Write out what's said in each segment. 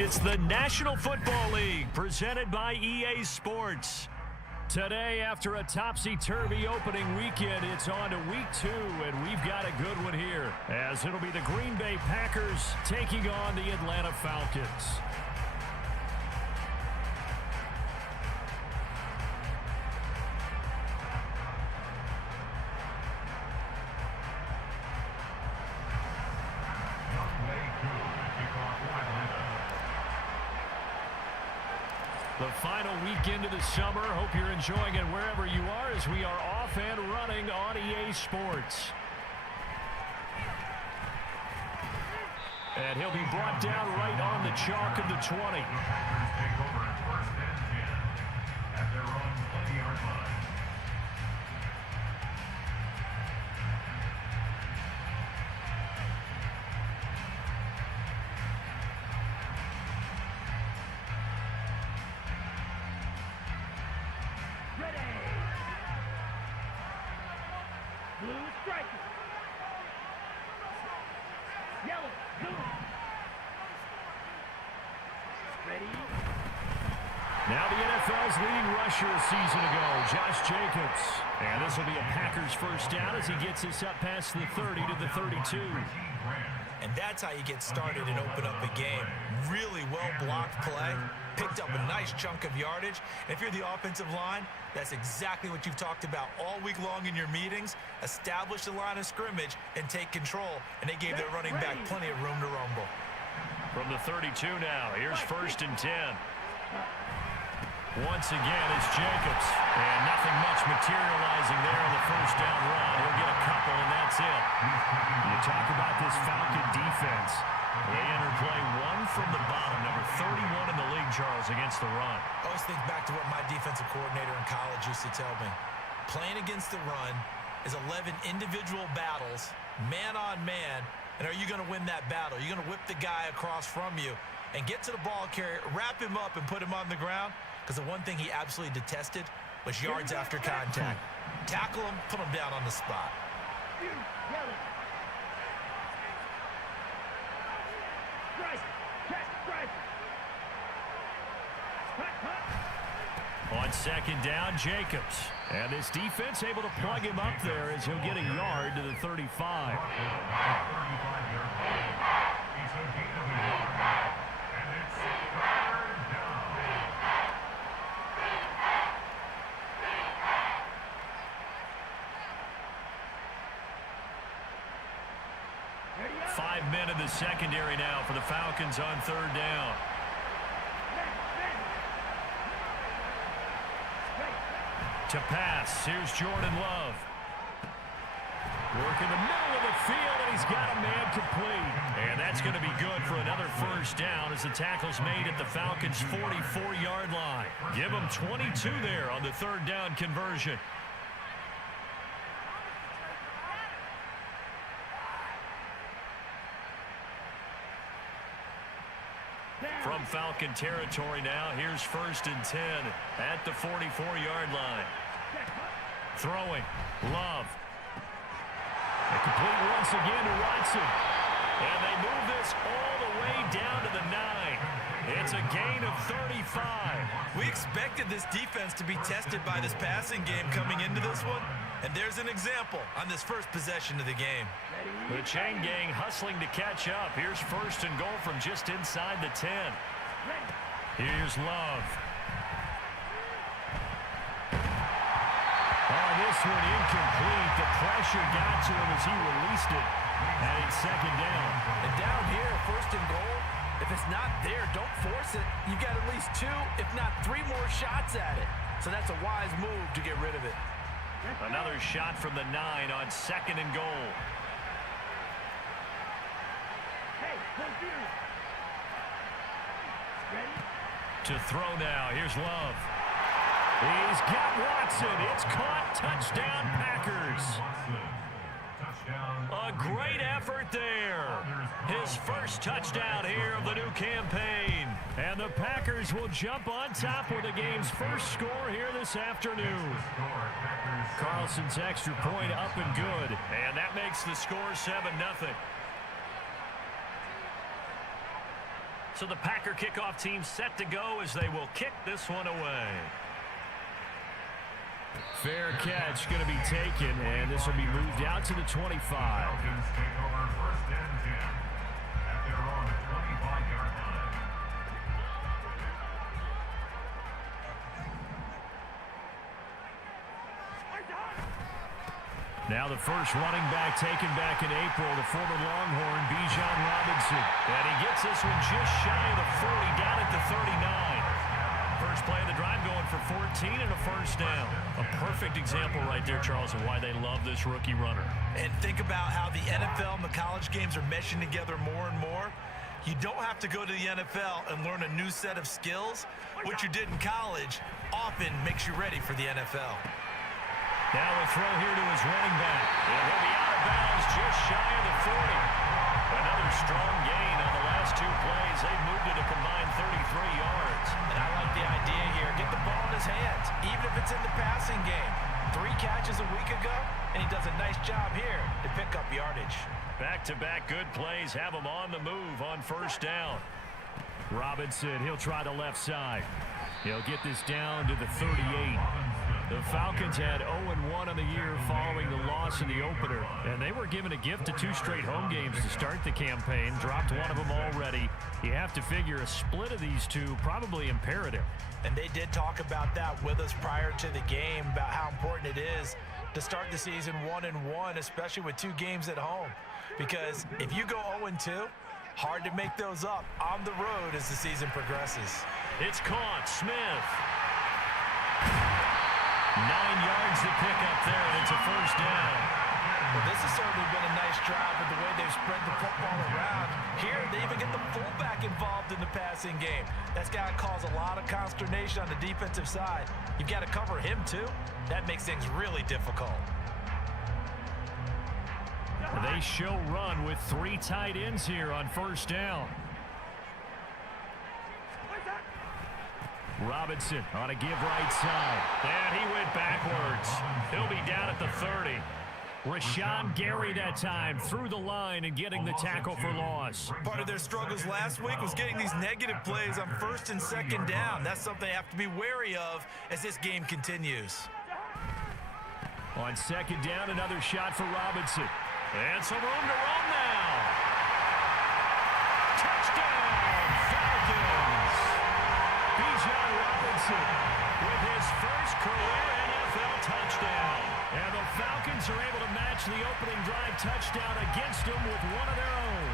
It's the National Football League presented by EA Sports. Today, after a topsy-turvy opening weekend, it's on to week 2, and we've got a good one here, as it'll be the Green Bay Packers taking on the Atlanta Falcons. The final weekend of the summer. Hope you're enjoying it wherever you are as we are off and running on EA Sports. And he'll be brought down right on the chalk of the 20. Now the NFL's leading rusher a season ago, Josh Jacobs. And this will be a Packers first down as he gets us up past the 30 to the 32. And that's how you get started and open up a game. Really well-blocked play, picked up a nice chunk of yardage. And if you're the offensive line, that's exactly what you've talked about all week long in your meetings. Establish the line of scrimmage and take control. And they gave their running back plenty of room to rumble. From the 32 now, here's 1st and 10. Once again, it's Jacobs. And nothing much materializing there on the first down run. He'll get a couple, and that's it. You talk about this Falcon defense. They enter play one from the bottom, number 31 in the league, Charles, against the run. I always think back to what my defensive coordinator in college used to tell me. Playing against the run is 11 individual battles, man on man. And are you going to win that battle? Are you going to whip the guy across from you and get to the ball carrier, wrap him up, and put him on the ground? Because the one thing he absolutely detested was yards after contact. Tackle him, put him down on the spot. On 2nd down, Jacobs. And this defense able to plug him up there as he'll get a yard to the 35. 5 men in the secondary now for the Falcons on 3rd down. To pass, here's Jordan Love. Working the middle of the field, and he's got a man complete. And that's going to be good for another first down as the tackle's made at the Falcons' 44-yard line. Give them 22 there on the 3rd down conversion. From Falcon territory now, here's 1st and 10 at the 44-yard line. Throwing, Love. And complete once again to Watson. And they move this all the way down to the 9. It's a gain of 35. We expected this defense to be tested by this passing game coming into this one. And there's an example on this first possession of the game. The chain gang hustling to catch up. Here's 1st and goal from just inside the 10. Here's Love. Oh, this one incomplete. The pressure got to him as he released it. And it's 2nd down. And down here, 1st and goal, if it's not there, don't force it. You've got at least 2, if not 3 more shots at it. So that's a wise move to get rid of it. Another shot from the 9 on 2nd and goal. To throw now, here's Love. He's got Watson. It's caught. Touchdown, Packers. A great effort there. His first touchdown here of the new campaign. And the Packers will jump on top with the game's first score here this afternoon. Carlson's extra point up and good. And that makes the score 7-0. So the Packer kickoff team set to go as they will kick this one away. Fair catch going to be taken, and this will be moved out to the 25. Falcons take over 1st and 10 at their own 25-yard line. Now the first running back taken back in April, the former Longhorn, Bijan Robinson. And he gets this one just shy of the 40, down at the 39. First play of the drive going for 14 and a first down. A perfect example right there, Charles, of why they love this rookie runner. And think about how the NFL and the college games are meshing together more and more. You don't have to go to the NFL and learn a new set of skills. What you did in college often makes you ready for the NFL. Now a throw here to his running back. And he'll be out of bounds just shy of the 40. Another strong gain on the last two plays. They've moved it a combined 33 yards. And I like the idea here. Get the ball in his hands, even if it's in the passing game. 3 catches a week ago, and he does a nice job here to pick up yardage. Back-to-back good plays have him on the move on first down. Robinson, he'll try the left side. He'll get this down to the 38. The Falcons had 0-1 on the year following the loss in the opener, and they were given a gift of 2 straight home games to start the campaign. Dropped one of them already. You have to figure a split of these two probably imperative. And they did talk about that with us prior to the game, about how important it is to start the season 1-1, especially with 2 games at home. Because if you go 0-2, hard to make those up on the road as the season progresses. It's caught. Smith. 9 yards to pick up there, and it's a first down. Well, this has certainly been a nice drive with the way they've spread the football around. Here, they even get the fullback involved in the passing game. That's got to cause a lot of consternation on the defensive side. You've got to cover him, too. That makes things really difficult. They show run with 3 tight ends here on first down. Robinson on a give right side. And he went backwards. He'll be down at the 30. Rashawn Gary that time through the line and getting the tackle for loss. Part of their struggles last week was getting these negative plays on 1st and 2nd down. That's something they have to be wary of as this game continues. On 2nd down, another shot for Robinson. And some room to run now. Touchdown, Falcons. Bijan Robinson With his first career NFL touchdown. And the Falcons are able to match the opening drive touchdown against them with one of their own.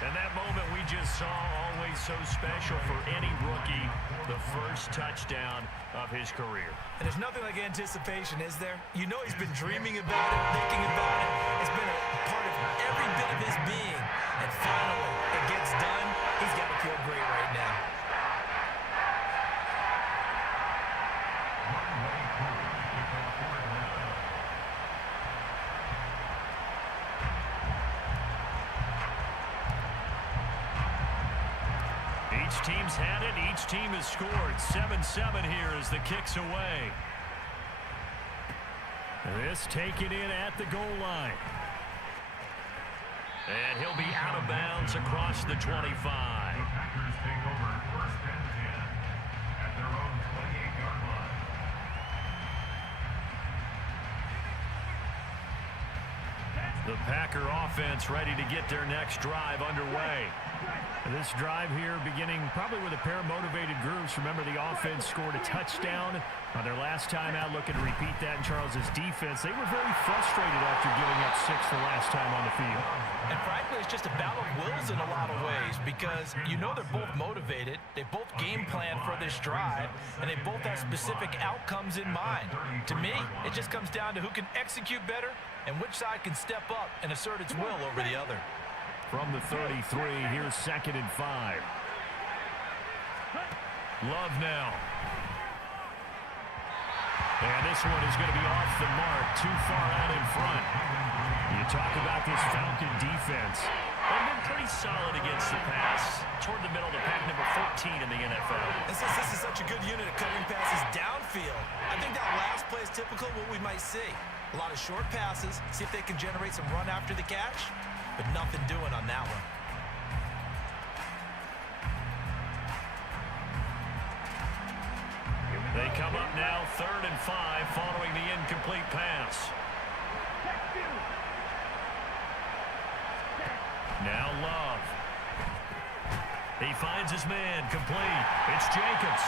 And that moment we just saw, always so special for any rookie, the first touchdown of his career. And there's nothing like anticipation, is there? You know he's been dreaming about it, thinking about it. It's been a part of every bit of his being. And finally, it gets done. He's got to feel great right now. Each team's had it. Each team has scored. 7-7 here as the kick's away. This taken in at the goal line. And he'll be out of bounds across the 25. Packers take over 1st and 10 at their own 28-yard line. The Packer offense ready to get their next drive underway. This drive here beginning probably with a pair of motivated groups. Remember, the offense scored a touchdown on their last time out, looking to repeat that in Charles's defense. They were very frustrated after giving up 6 the last time on the field. And frankly, it's just a battle of wills in a lot of ways because you know they're both motivated. They both game plan for this drive, and they both have specific outcomes in mind. To me, it just comes down to who can execute better and which side can step up and assert its will over the other. From the 33, here's 2nd and 5. Love now. And this one is going to be off the mark, too far out in front. You talk about this Falcon defense. They've been pretty solid against the pass. Toward the middle of the pack, number 14 in the NFL. And since this is such a good unit of covering passes downfield, I think that last play is typical of what we might see. A lot of short passes, see if they can generate some run after the catch, but nothing doing on that one. They come up now 3rd and 5 following the incomplete pass. Now Love. He finds his man complete. It's Jacobs.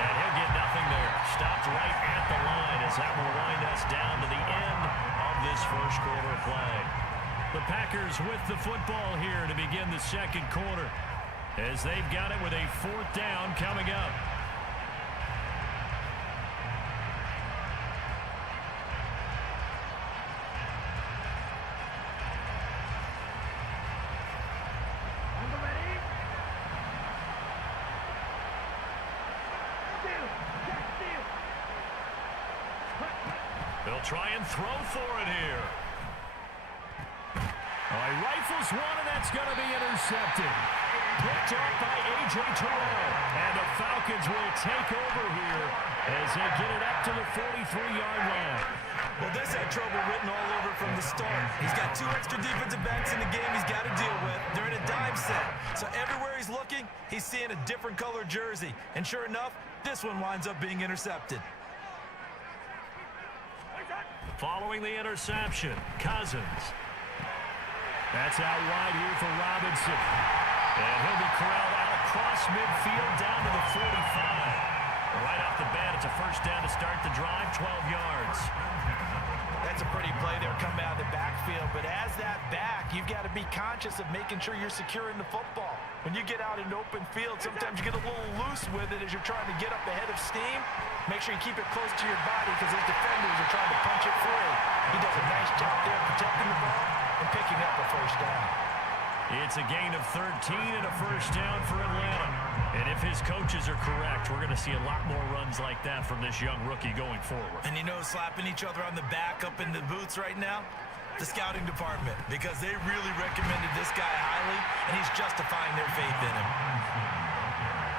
And he'll get nothing there. Stopped right at the line as that will wind us down to the end of this first quarter of play. The Packers with the football here to begin the second quarter as they've got it with a 4th down coming up. They'll try and throw for it here. He rifles one, and that's going to be intercepted. Picked up by A.J. Terrell. And the Falcons will take over here as they get it up to the 43-yard line. Well, this had trouble written all over from the start. He's got 2 extra defensive backs in the game he's got to deal with. They're in a dime set. So everywhere he's looking, he's seeing a different color jersey. And sure enough, this one winds up being intercepted. Following the interception, Cousins. That's out wide here for Robinson. And he'll be corralled out across midfield down to the 45. Right off the bat, it's a first down to start the drive, 12 yards. That's a pretty play there coming out of the backfield. But as that back, you've got to be conscious of making sure you're securing the football. When you get out in open field, sometimes you get a little loose with it as you're trying to get up ahead of steam. Make sure you keep it close to your body because those defenders are trying to punch it free. He does a nice job there protecting the ball and picking up a first down. It's a gain of 13 and a first down for Atlanta. And if his coaches are correct, we're going to see a lot more runs like that from this young rookie going forward. And you know, slapping each other on the back up in the boots right now? The scouting department, because they really recommended this guy highly, and he's justifying their faith in him.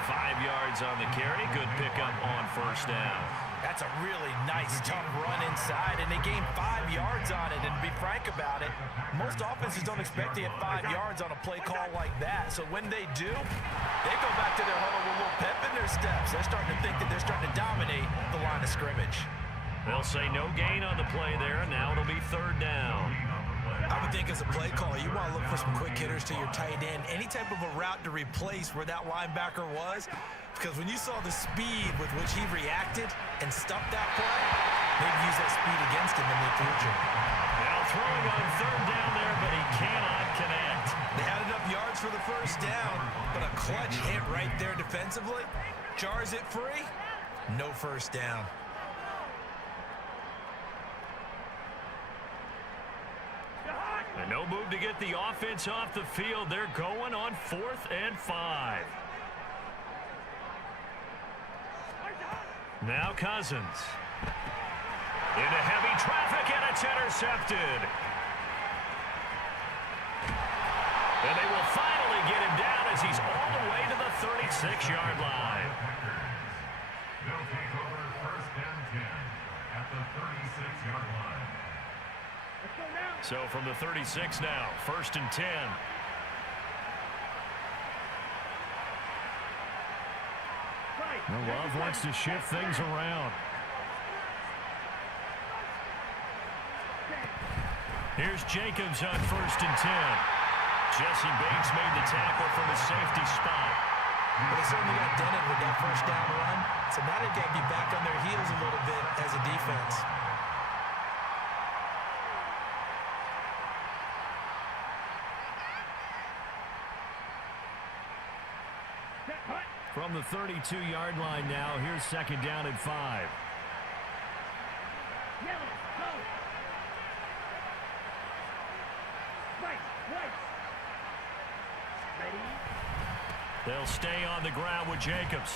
5 yards on the carry. Good pickup on first down. That's a really nice, tough run inside, and they gained 5 yards on it. And to be frank about it, most offenses don't expect to get 5 yards on a play call like that. So when they do, they go back to their huddle with a little pep in their steps. They're starting to think that they're starting to dominate the line of scrimmage. They'll say no gain on the play there. Now it'll be 3rd down. I would think as a play caller, you want to look for some quick hitters to your tight end. Any type of a route to replace where that linebacker was. Because when you saw the speed with which he reacted and stuffed that play, maybe use that speed against him in the future. Now throwing on 3rd down there, but he cannot connect. They had enough yards for the first down, but a clutch hit right there defensively. Jars it free, no first down. And no move to get the offense off the field. They're going on 4th and 5. Now Cousins. Into heavy traffic, and it's intercepted. And they will finally get him down as he's all the way to the 36-yard line. They'll take over 1st and 10 at the 36-yard line. So from the 36 now, 1st and 10. Love wants to shift things around. Here's Jacobs on 1st and 10. Jesse Bates made the tackle from a safety spot. But they certainly got dented with that first down run. So now they've got to be back on their heels a little bit as a defense. From the 32-yard line now, here's 2nd down and 5. They'll stay on the ground with Jacobs.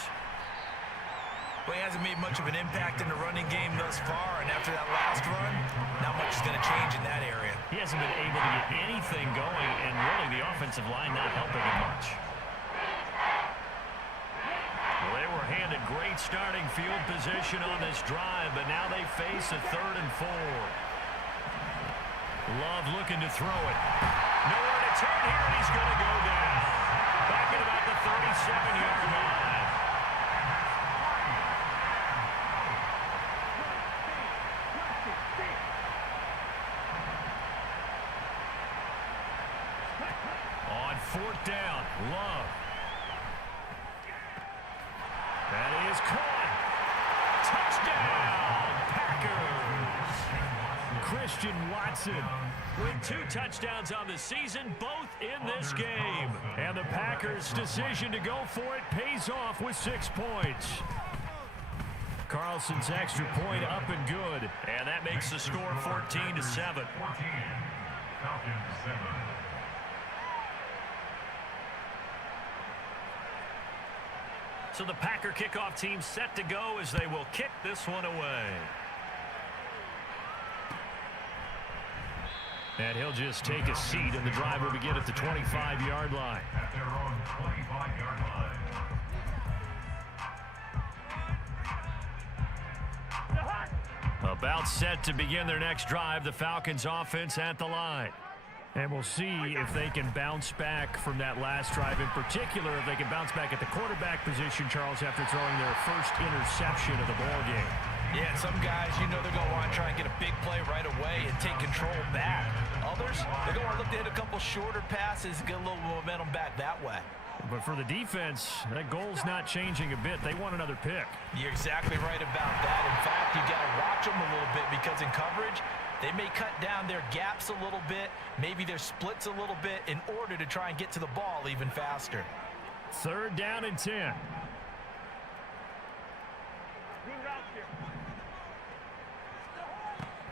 Well, he hasn't made much of an impact in the running game thus far, and after that last run, not much is going to change in that area. He hasn't been able to get anything going, and really the offensive line not helping him much. Well, they were handed great starting field position on this drive, but now they face a 3rd and 4. Love looking to throw it. Nowhere to turn here, and he's going to go down. Back at about the 37-yard line. brought down. Love. That is caught. Touchdown, Packers. Christian Watson with 2 touchdowns on the season, both in this game. And the Packers' decision to go for it pays off with 6 points. Carlson's extra point up and good. And that makes the score 14-7. 14. Falcons 7. So the Packer kickoff team set to go as they will kick this one away. And he'll just take a seat, and the drive will begin at the 25-yard line. At their own 25-yard line. About set to begin their next drive, the Falcons offense at the line. And we'll see if they can bounce back from that last drive. In particular, if they can bounce back at the quarterback position, Charles, after throwing their first interception of the ball game. Yeah, some guys, you know they're going to want to try and get a big play right away and take control back. Others, they're going to look to hit a couple shorter passes and get a little momentum back that way. But for the defense, that goal's not changing a bit. They want another pick. You're exactly right about that. In fact, you got to watch them a little bit because in coverage, they may cut down their gaps a little bit, maybe their splits a little bit in order to try and get to the ball even faster. 3rd down and 10.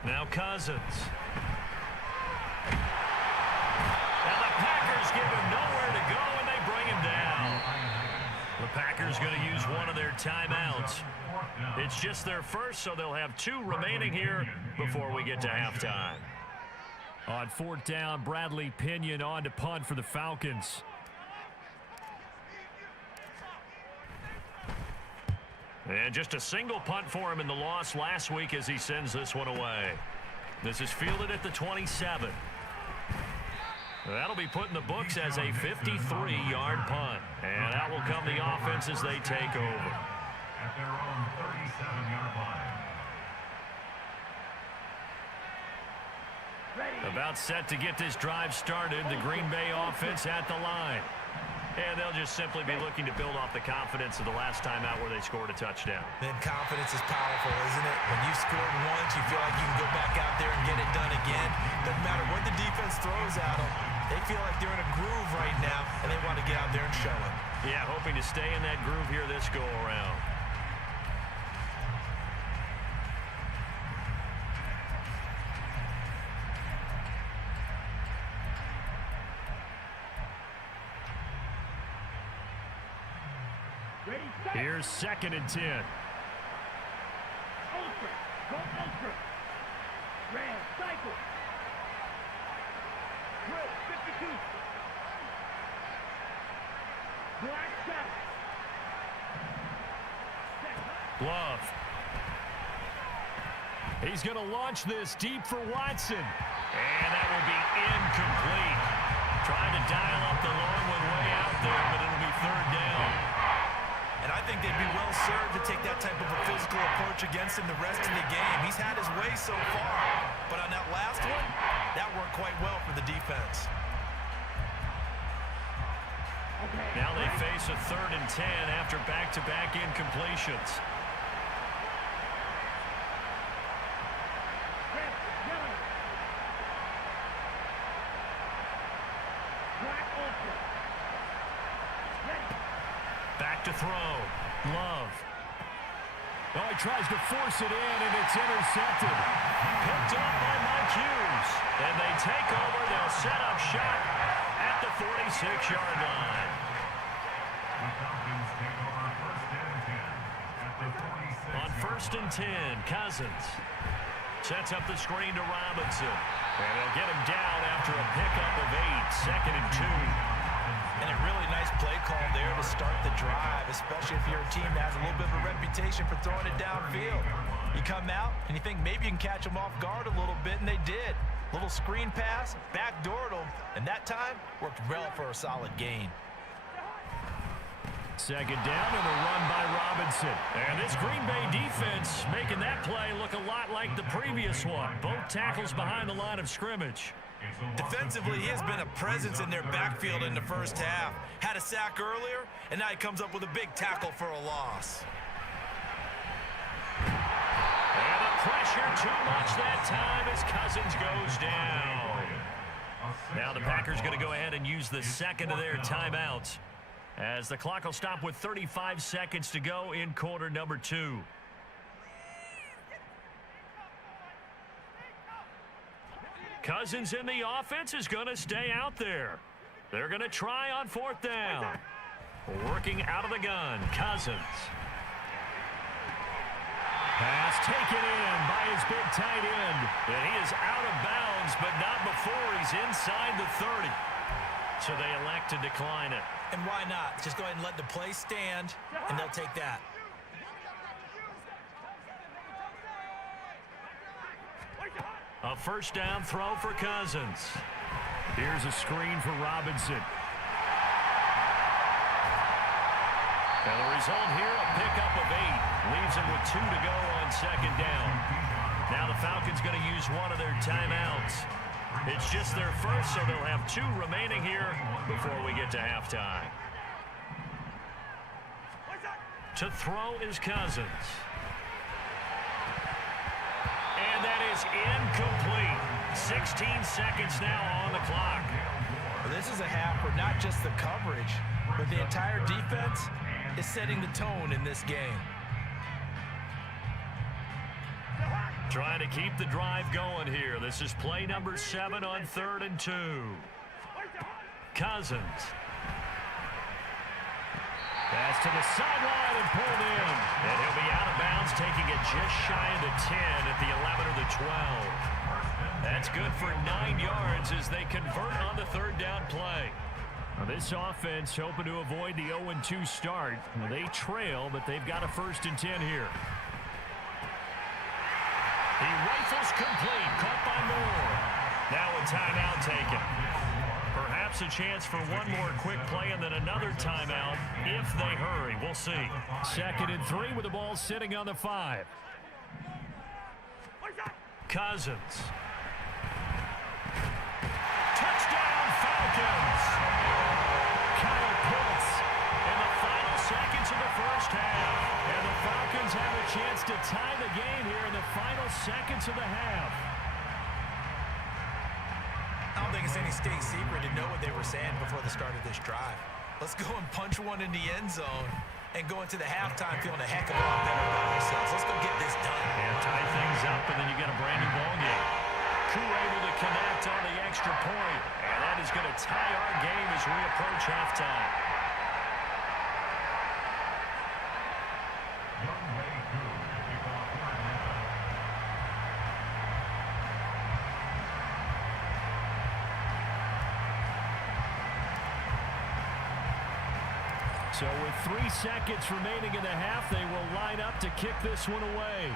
Now Cousins. Now the Packers give him nowhere to go, and they bring him down. The Packers going to use one of their timeouts. It's just their first, so they'll have 2 remaining here before we get to halftime. On 4th down, Bradley Pinion on to punt for the Falcons. And just a single punt for him in the loss last week as he sends this one away. This is fielded at the 27. That'll be put in the books as a 53-yard punt. And that will come the offense as they take over. At their own 37-yard line. About set to get this drive started, the Green Bay offense at the line. And they'll just simply be looking to build off the confidence of the last time out where they scored a touchdown. Then confidence is powerful, isn't it? When you scored once, you feel like you can go back out there and get it done again. Doesn't matter what the defense throws at them. They feel like they're in a groove right now, and they want to get out there and show it. Yeah, hoping to stay in that groove here this go-around. Here's 2nd and 10. Ultra. Go ultra. Red cycle. Drill 52. Black shot. Love. He's going to launch this deep for Watson. And that will be incomplete. Trying to dial up the long one way out there, but it'll be 3rd down. And I think they'd be well served to take that type of a physical approach against him the rest of the game. He's had his way so far, but on that last one, that worked quite well for the defense. Now they face a 3rd and 10 after back-to-back incompletions. Back to throw. Love. Oh, he tries to force it in, and it's intercepted. Picked up by Mike Hughes. And they take over. They'll set up shop at the 46-yard line. The Falcons take over 1st and 10 at the 46. On 1st and 10, Cousins sets up the screen to Robinson. And they'll get him down after a pickup of 8. 2nd and 2. And a really nice play call there to start the drive, especially if you're a team that has a little bit of a reputation for throwing it downfield. You come out and you think maybe you can catch them off guard a little bit, and they did. Little screen pass, backdoored them, and that time worked well for a solid gain. 2nd down and a run by Robinson. And this Green Bay defense making that play look a lot like the previous one. Both tackles behind the line of scrimmage. Defensively, he has been a presence in their backfield in the first half. Had a sack earlier, and now he comes up with a big tackle for a loss. And the pressure too much that time as Cousins goes down. Now the Packers going to go ahead and use the second of their timeouts, as the clock will stop with 35 seconds to go in quarter number 2. Cousins in the offense is going to stay out there. They're going to try on 4th down. Working out of the gun, Cousins. Pass taken in by his big tight end. And he is out of bounds, but not before he's inside the 30. So they elect to decline it. And why not? Just go ahead and let the play stand, and they'll take that. A first down throw for Cousins. Here's a screen for Robinson. And the result here, a pickup of 8. Leaves him with 2 to go on second down. Now the Falcons going to use one of their timeouts. It's just their first, so they'll have 2 remaining here before we get to halftime. To throw is Cousins. And that is incomplete. 16 seconds now on the clock. Well, this is a half where not just the coverage, but the entire defense is setting the tone in this game. Trying to keep the drive going here. This is play number 7 on 3rd and 2. Cousins. Pass to the sideline and pulled in. And he'll be out of bounds, taking it just shy of the 10 at the 11 or the 12. That's good for 9 yards as they convert on the 3rd down play. Now this offense hoping to avoid the 0-2 start. They trail, but they've got a 1st and 10 here. He rifles complete, caught by Moore. Now a timeout taken. Perhaps a chance for one more quick play and then another timeout if they hurry. We'll see. 2nd and 3 with the ball sitting on the 5. Cousins. Touchdown Falcons. Kyle Pitts in the final seconds of the first half. And the Falcons have a chance to tie the game here in the final seconds of the half. I don't think it's any state secret to know what they were saying before the start of this drive. Let's go and punch one in the end zone and go into the halftime feeling a heck of a lot better about ourselves. Let's go get this done. And tie things up, and then you get a brand new ball game. Crew able to connect on the extra point, and that is going to tie our game as we approach halftime. So with 3 seconds remaining in the half, they will line up to kick this one away.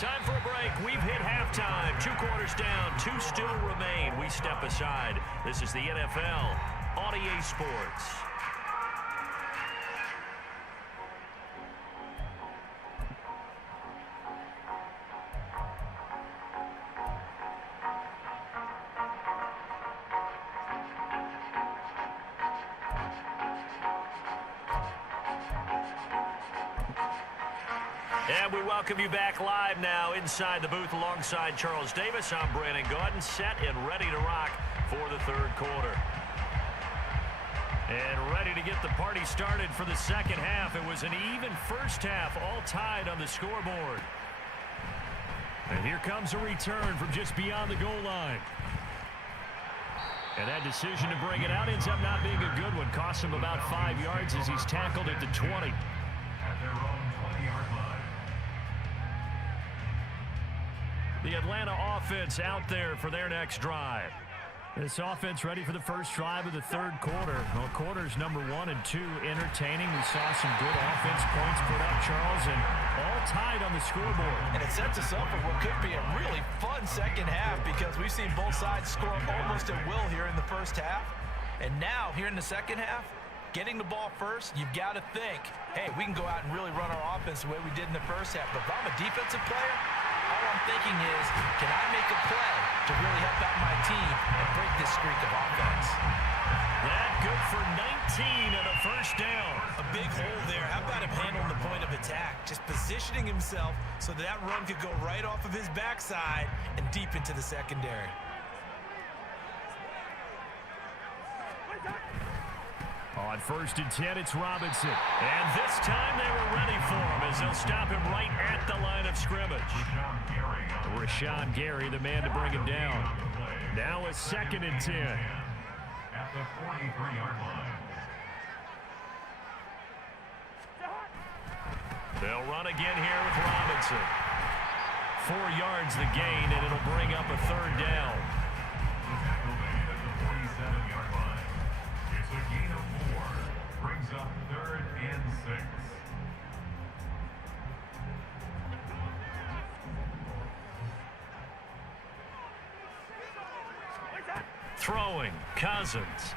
Time for a break. We've hit halftime. 2 quarters down, 2 still remain. We step aside. This is the NFL on EA Sports. And we welcome you back live now inside the booth alongside Charles Davis. I'm Brandon Gaudin, set and ready to rock for the 3rd quarter. And ready to get the party started for the 2nd half. It was an even first half, all tied on the scoreboard. And here comes a return from just beyond the goal line. And that decision to bring it out ends up not being a good one. Costs him about 5 yards as he's tackled at the 20. At their own 20-yard line. The Atlanta offense out there for their next drive. This offense ready for the first drive of the 3rd quarter. Well, quarters number 1 and 2 entertaining. We saw some good offense points put up, Charles, and all tied on the scoreboard. And it sets us up for what could be a really fun 2nd half because we've seen both sides score almost at will here in the first half. And now, here in the 2nd half, getting the ball first, you've got to think, hey, we can go out and really run our offense the way we did in the first half. But if I'm a defensive player, all I'm thinking is, can I make a play to really help out my team and break this streak of offense? That good for 19 and a first down. A big hole there. How about him handling the point of attack? Just positioning himself so that run could go right off of his backside and deep into the secondary. On 1st and 10, it's Robinson. And this time they were ready for him as they'll stop him right at the line of scrimmage. Rashawn Gary, the man to bring him down. Now a 2nd and 10. At the 43-yard line. They'll run again here with Robinson. 4 yards the gain, and it'll bring up a 3rd down. The tackle made at the 47-yard line. It's a gain of 4. Brings up 3rd and 6. Throwing, Cousins.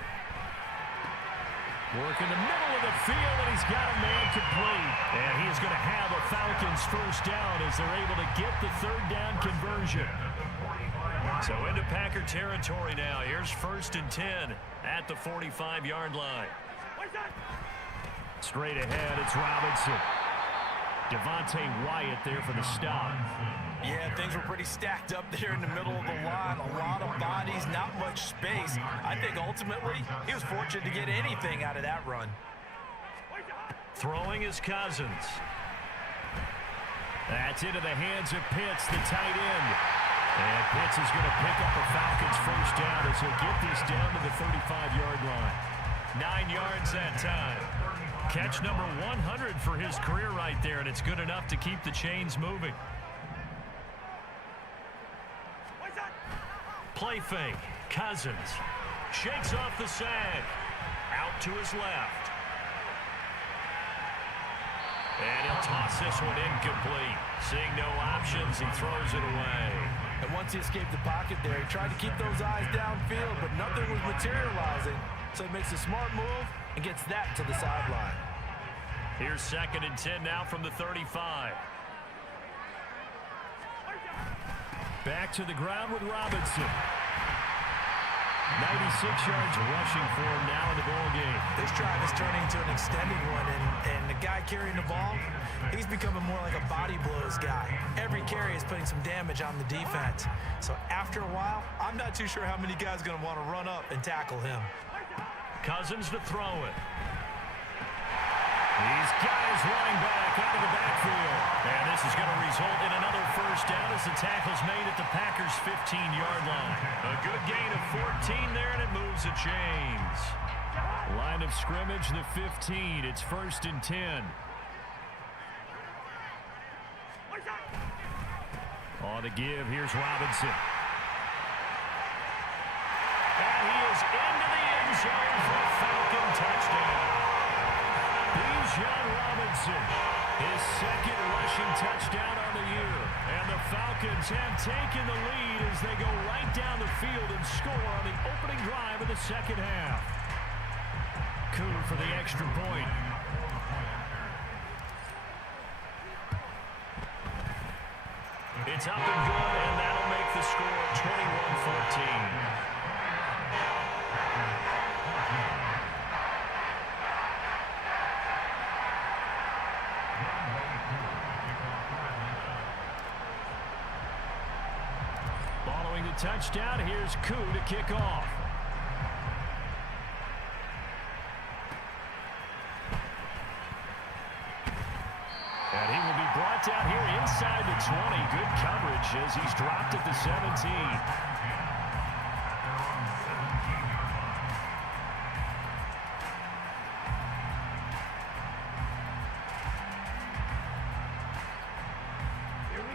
Work in the middle of the field, and he's got a man complete. And he is going to have a Falcons first down as they're able to get the 3rd down conversion. So into Packer territory now. Here's 1st and 10 at the 45-yard line. Straight ahead, it's Robinson. Devontae Wyatt there for the stop. Yeah, things were pretty stacked up there in the middle of the line. A lot of bodies, not much space. I think ultimately he was fortunate to get anything out of that run. Throwing is Cousins. That's into the hands of Pitts, the tight end. And Pitts is going to pick up a Falcons first down as he'll get this down to the 35-yard line. 9 yards that time. Catch number 100 for his career right there, and it's good enough to keep the chains moving. Play fake. Cousins shakes off the sag. Out to his left. And he'll toss this one incomplete. Seeing no options, he throws it away. And once he escaped the pocket there, he tried to keep those eyes downfield, but nothing was materializing. So he makes a smart move and gets that to the sideline. Here's 2nd and 10 now from the 35. Back to the ground with Robinson. 96 yards rushing for him now in the ball game. This drive is turning into an extended one, and the guy carrying the ball, he's becoming more like a body blows guy. Every carry is putting some damage on the defense. So after a while, I'm not too sure how many guys are going to want to run up and tackle him. Cousins to throw it. He's got his running back out of the backfield. And this is going to result in another first down as the tackle's made at the Packers' 15-yard line. A good gain of 14 there, and it moves the chains. Line of scrimmage, the 15. It's 1st and 10. On the give, here's Robinson. And he is into the end zone for a Falcon touchdown. Bijan Robinson, his 2nd rushing touchdown on the year. And the Falcons have taken the lead as they go right down the field and score on the opening drive of the 2nd half. Coup for the extra point. It's up and good, and that'll make the score 21-14. Following the touchdown, here's Koo to kick off. And he will be brought down here inside the 20. Good coverage as he's dropped at the 17.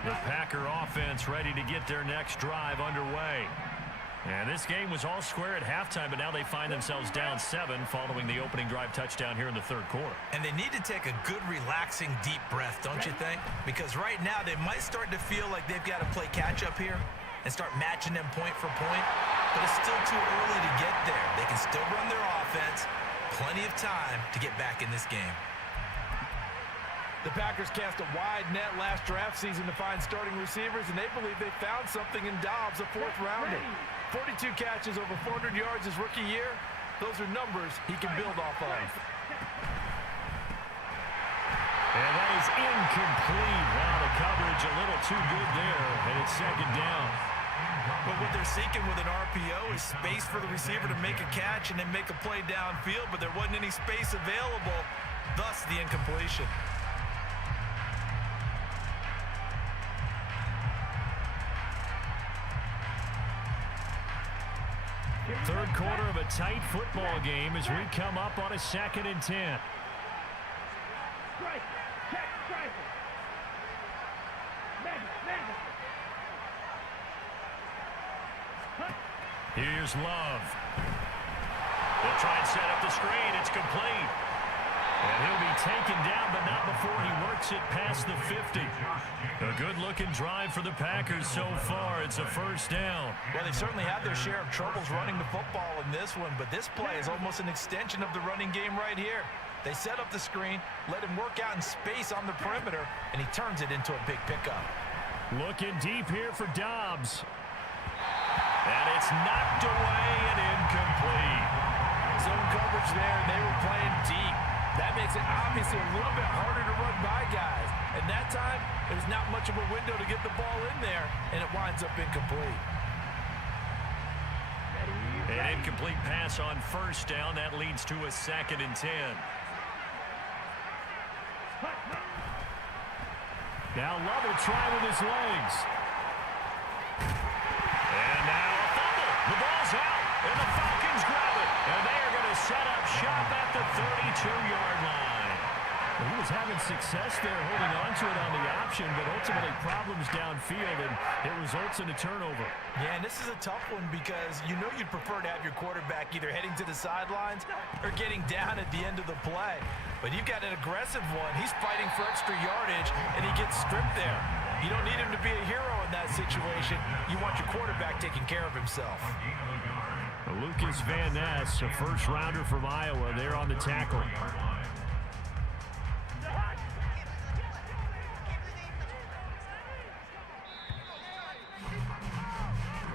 The Packer offense ready to get their next drive underway. And this game was all square at halftime, but now they find themselves down 7 following the opening drive touchdown here in the 3rd quarter. And they need to take a good, relaxing, deep breath, don't you think? Because right now they might start to feel like they've got to play catch-up here and start matching them point for point. But it's still too early to get there. They can still run their offense, plenty of time to get back in this game. The Packers cast a wide net last draft season to find starting receivers, and they believe they found something in Dobbs, a fourth rounder. 42 catches, over 400 yards his rookie year. Those are numbers he can build off of. And that is incomplete. Wow, the coverage a little too good there, and it's second down. But what they're seeking with an RPO is space for the receiver to make a catch and then make a play downfield, but there wasn't any space available, thus the incompletion. Third quarter of a tight football game as we come up on a 2nd and 10. Strike. Check. Strike. Magnet. Here's Love. They'll try and set up the screen. It's complete. And he'll be taken down, but not before he works it past the 50. A good-looking drive for the Packers so far. It's a first down. Well, they certainly had their share of troubles running the football in this one, but this play is almost an extension of the running game right here. They set up the screen, let him work out in space on the perimeter, and he turns it into a big pickup. Looking deep here for Dobbs. And it's knocked away and incomplete. Zone coverage there, and they were playing deep. That makes it obviously a little bit harder to run by guys. And that time, there's not much of a window to get the ball in there, and it winds up incomplete. An incomplete pass on first down. That leads to a 2nd and 10. Now Love will try with his legs. And now a fumble. The ball's out, and the Falcons grab it. And they are going to set up shop at the 32-yard line. Well, he was having success there holding on to it on the option, but ultimately problems downfield, and it results in a turnover. Yeah, and this is a tough one because you know you'd prefer to have your quarterback either heading to the sidelines or getting down at the end of the play. But you've got an aggressive one. He's fighting for extra yardage, and he gets stripped there. You don't need him to be a hero in that situation. You want your quarterback taking care of himself. Lucas Van Ness, a first-rounder from Iowa, there on the tackle.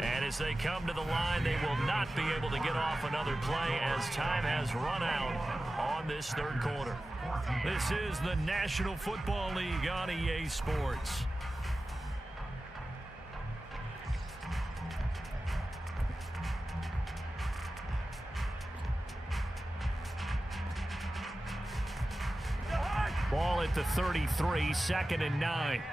And as they come to the line, they will not be able to get off another play as time has run out on this third quarter. This is the National Football League on EA Sports. Ball at the 33, 2nd and 9.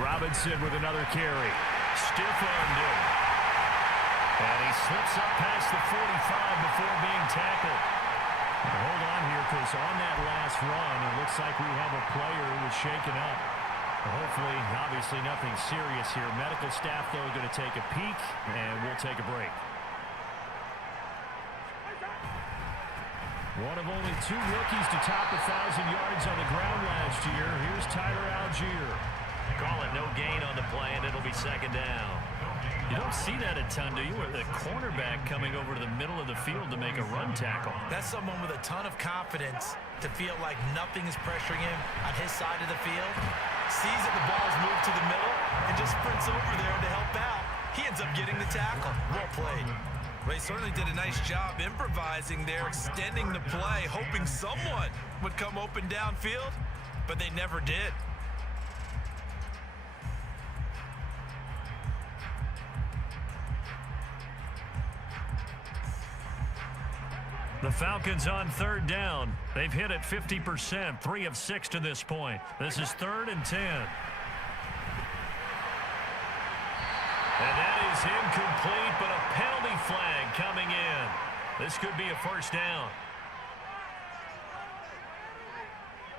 Robinson with another carry. Stiff-armed him. And he slips up past the 45 before being tackled. Hold on here, because on that last run, it looks like we have a player who was shaken up. Hopefully, obviously nothing serious here. Medical staff, though, going to take a peek, and we'll take a break. One of only 2 rookies to top 1,000 yards on the ground last year. Here's Tyler Algier. Call it no gain on the play, and it'll be 2nd down. You don't see that a ton, do you? With a cornerback coming over to the middle of the field to make a run tackle. That's someone with a ton of confidence to feel like nothing is pressuring him on his side of the field. Sees that the ball's moved to the middle and just sprints over there to help out. He ends up getting the tackle. Well played. Well, he certainly did a nice job improvising there, extending the play, hoping someone would come open downfield, but they never did. The Falcons on 3rd down. They've hit it 50%, 3 of 6 to this point. This is 3rd and 10. And that is incomplete, but a penalty flag coming in. This could be a first down.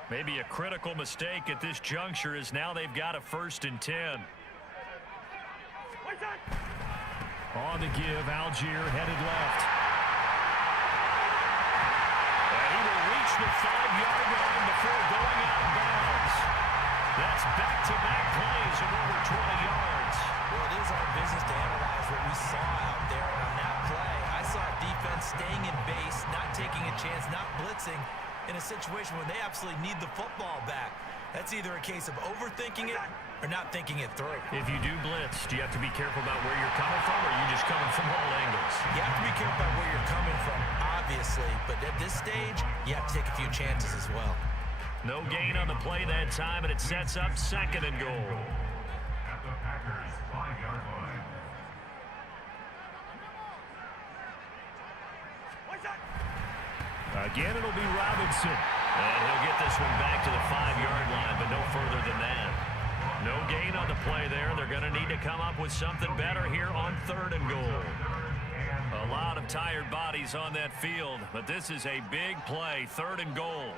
Maybe a critical mistake at this juncture as now they've got a 1st and 10. On the give, Algier headed left. And he will reach the 5-yard line before going out of bounds. That's back-to-back plays of over 20 yards. Well, it is our business to analyze what we saw out there. And on that play, I saw defense staying in base, not taking a chance, not blitzing in a situation where they absolutely need the football back. That's either a case of overthinking it or not thinking it through. If you do blitz, do you have to be careful about where you're coming from, or are you just coming from all angles? You have to be careful about where you're coming from, obviously. But at this stage, you have to take a few chances as well. No gain on the play that time, and it sets up 2nd and goal. At the Packers' 5-yard line. Again, it'll be Robinson. And he'll get this one back to the 5-yard line, but no further than that. No gain on the play there. They're going to need to come up with something better here on 3rd and goal. A lot of tired bodies on that field, but this is a big play, 3rd and goal.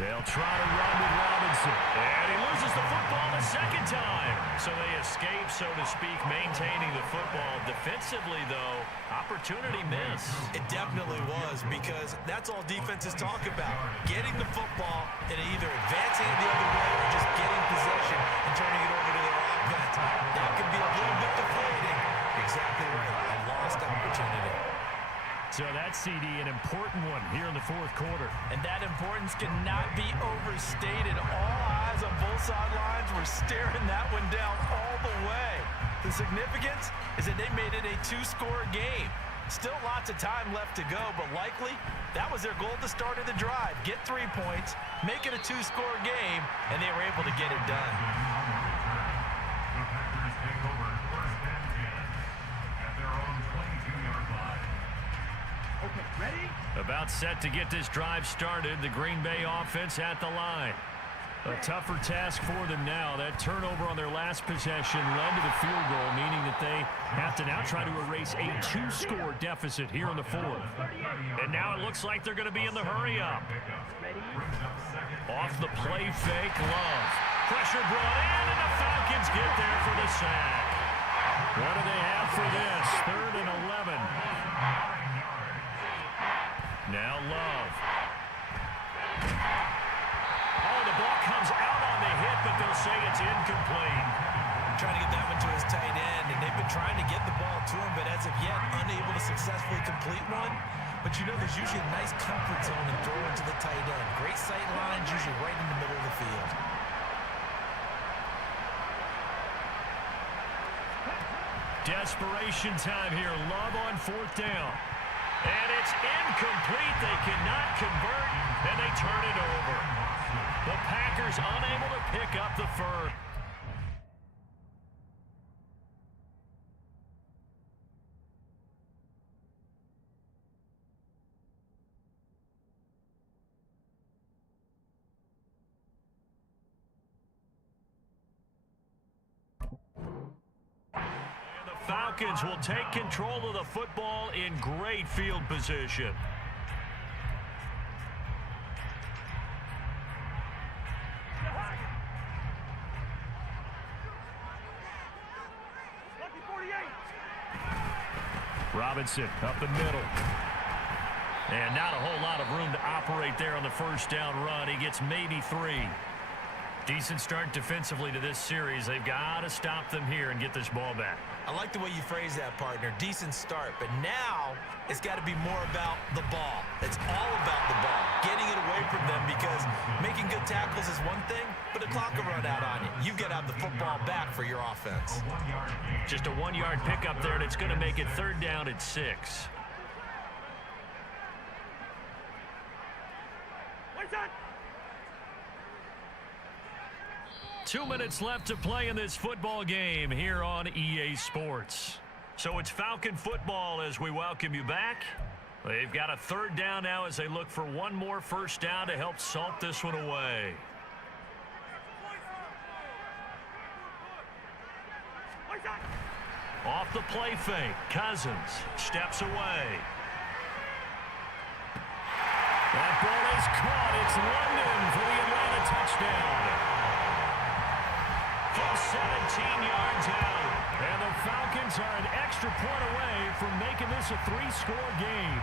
They'll try to run with Robinson. And he loses the football the 2nd time. So they escape, so to speak, maintaining the football. Defensively, though, opportunity missed. It definitely was, because that's all defenses talk about. Getting the football and either advancing it the other way or just getting possession and turning it over to their offense. That can be a little bit deflating. Exactly right. A lost opportunity. So that CD, an important one here in the 4th quarter. And that importance cannot be overstated. All eyes on both sidelines were staring that one down all the way. The significance is that they made it a 2-score game. Still lots of time left to go, but likely that was their goal at the start of the drive. Get 3 points, make it a 2-score game, and they were able to get it done. The Packers take over 1st and 10 at their own 22-yard line. Okay, ready? About set to get this drive started. The Green Bay offense at the line. A tougher task for them now. That turnover on their last possession led to the field goal, meaning that they have to now try to erase a 2-score deficit here in the 4th. And now it looks like they're going to be in the hurry-up. Off the play fake, Love. Pressure brought in, and the Falcons get there for the sack. What do they have for this? 3rd and 11. Now Love. Oh, the ball comes out on the hit, but they'll say it's incomplete. Trying to get that one to his tight end, and they've been trying to get the ball to him, but as of yet, unable to successfully complete one. But you know there's usually a nice comfort zone in throwing to the tight end. Great sight lines, usually right in the middle of the field. Desperation time here. Love on 4th down. And it's incomplete. They cannot convert, and they turn it over. The Packers unable to pick up the first. Falcons will take control of the football in great field position. Robinson up the middle. And not a whole lot of room to operate there on the 1st down run. He gets maybe 3. Decent start defensively to this series. They've got to stop them here and get this ball back. I like the way you phrase that, partner. Decent start, but now it's got to be more about the ball. It's all about the ball, getting it away from them, because making good tackles is one thing, but the clock will run out on you. You've got to have the football back for your offense. Just a 1-yard pickup there, and it's going to make it 3rd down at 6. 2 minutes left to play in this football game here on EA Sports. So it's Falcon football as we welcome you back. They've got a 3rd down now as they look for one more 1st down to help salt this one away. Off the play fake, Cousins steps away. That ball is caught. It's London for the Atlanta touchdown. From 17 yards out. And the Falcons are an extra point away from making this a 3-score game.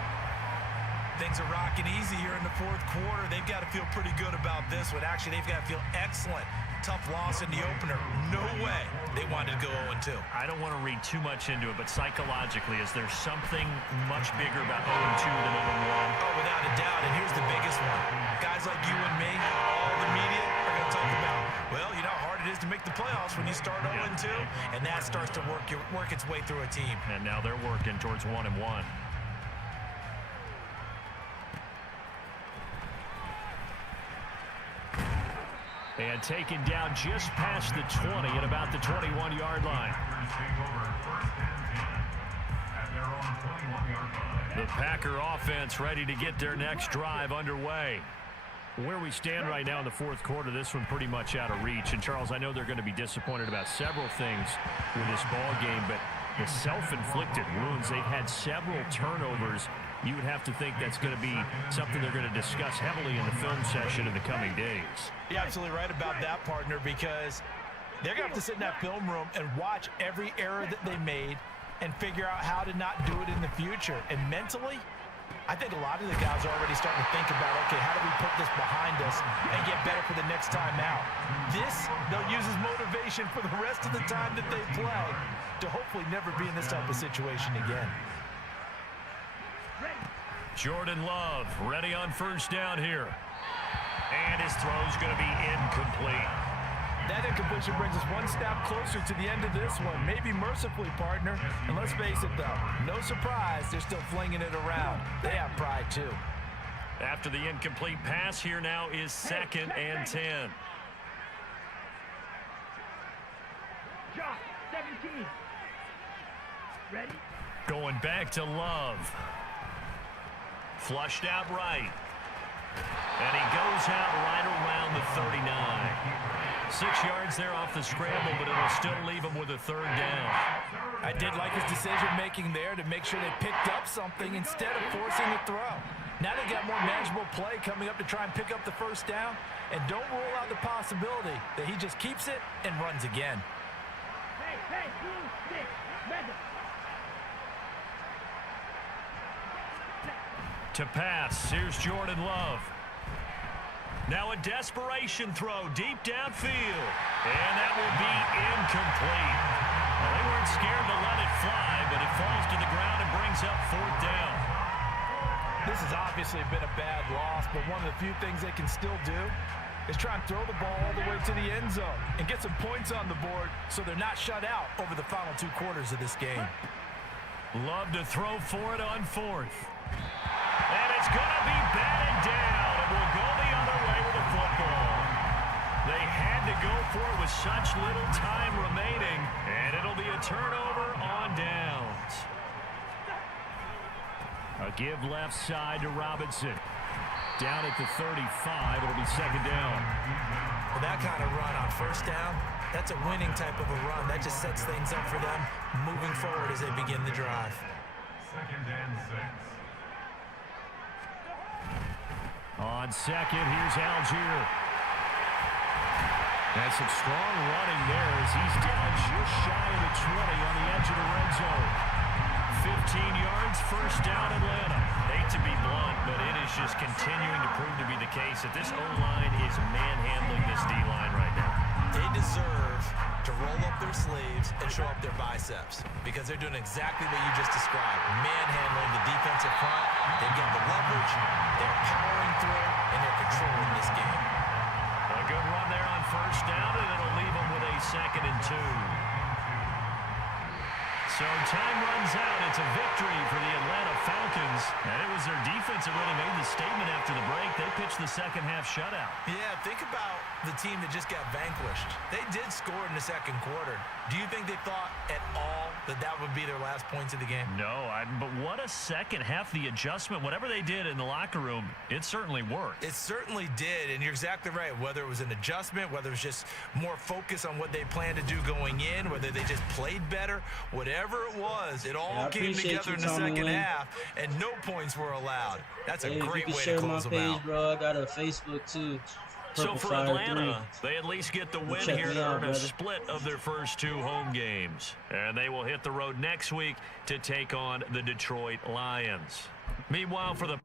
Things are rocking easy here in the fourth quarter, they've got to feel pretty good about this one. Actually, they've got to feel excellent. Tough loss in the opener. No way they wanted to go 0-2. I don't want to read too much into it, but psychologically, is there something much bigger about 0-2 than 0-1? Oh, without a doubt, and here's the biggest one. Guys like you and me, all the media, are going to talk about, well, you know how hard it is to make the playoffs when you start 0-2, and that starts to work its way through a team. And now they're working towards 1-1. And taken down just past the 20 at about the 21-yard line. The Packer offense ready to get their next drive underway. Where we stand right now in the fourth quarter, this one pretty much out of reach. And, Charles, I know they're going to be disappointed about several things with this ball game, but the self-inflicted wounds, they've had several turnovers. You would have to think that's going to be something they're going to discuss heavily in the film session in the coming days. You're absolutely right about that, partner, because they're going to have to sit in that film room and watch every error that they made and figure out how to not do it in the future. And mentally, I think a lot of the guys are already starting to think about, okay, how do we put this behind us and get better for the next time out? This, they'll use as motivation for the rest of the time that they play to hopefully never be in this type of situation again. Jordan Love ready on first down here. And his throw's going to be incomplete. That incompletion brings us one step closer to the end of this one. Maybe mercifully, partner. And let's face it, though, no surprise, they're still flinging it around. They have pride, too. After the incomplete pass, here now is 2nd and 10. Josh, 17. Ready? Going back to Love. Flushed out right. And he goes out right around the 39. 6 yards there off the scramble, but it'll still leave him with a 3rd down. I did like his decision-making there to make sure they picked up something instead of forcing the throw. Now they got more manageable play coming up to try and pick up the 1st down, and don't rule out the possibility that he just keeps it and runs again. Hey, 2, 6, ready. To pass, here's Jordan Love. Now a desperation throw deep downfield. And that will be incomplete. Well, they weren't scared to let it fly, but it falls to the ground and brings up 4th down. This has obviously been a bad loss, but one of the few things they can still do is try and throw the ball all the way to the end zone and get some points on the board so they're not shut out over the final 2 quarters of this game. Love to throw for it on 4th. And it's going to be batted down, and we'll go the other way with the football. They had to go for it with such little time remaining, and it'll be a turnover on downs. A give left side to Robinson. Down at the 35, it'll be 2nd down. Well, that kind of run on 1st down, that's a winning type of a run. That just sets things up for them moving forward as they begin the drive. 2nd and 6. On 2nd, here's Algier. And some strong running there as he's down just shy of the 20 on the edge of the red zone. 15 yards, 1st down Atlanta. Hate to be blunt, but it is just continuing to prove to be the case that this O-line is manhandling this D-line right now. They deserve to roll up their sleeves and show up their biceps because they're doing exactly what you just described. Manhandling the defensive front. They've got the leverage. They're powering through, and they're controlling this game. A good run there on 1st down, and it'll leave them with a 2nd and 2. So time runs out. It's a victory for the Atlanta Falcons. And it was their defense that really made the statement after the break. They pitched the 2nd half shutout. Yeah, think about the team that just got vanquished. They did score in the 2nd quarter. Do you think they thought at all that that would be their last points of the game? No, but what a 2nd half. The adjustment, whatever they did in the locker room, it certainly worked. It certainly did, and you're exactly right. Whether it was an adjustment, whether it was just more focus on what they planned to do going in, whether they just played better, whatever it was, it all came together in the 2nd half, and no points were allowed. That's a great way to close them out. Bro, I got a Facebook too. So for Atlanta, they at least get the win here to earn a split of their first 2 home games. And they will hit the road next week to take on the Detroit Lions. Meanwhile, for the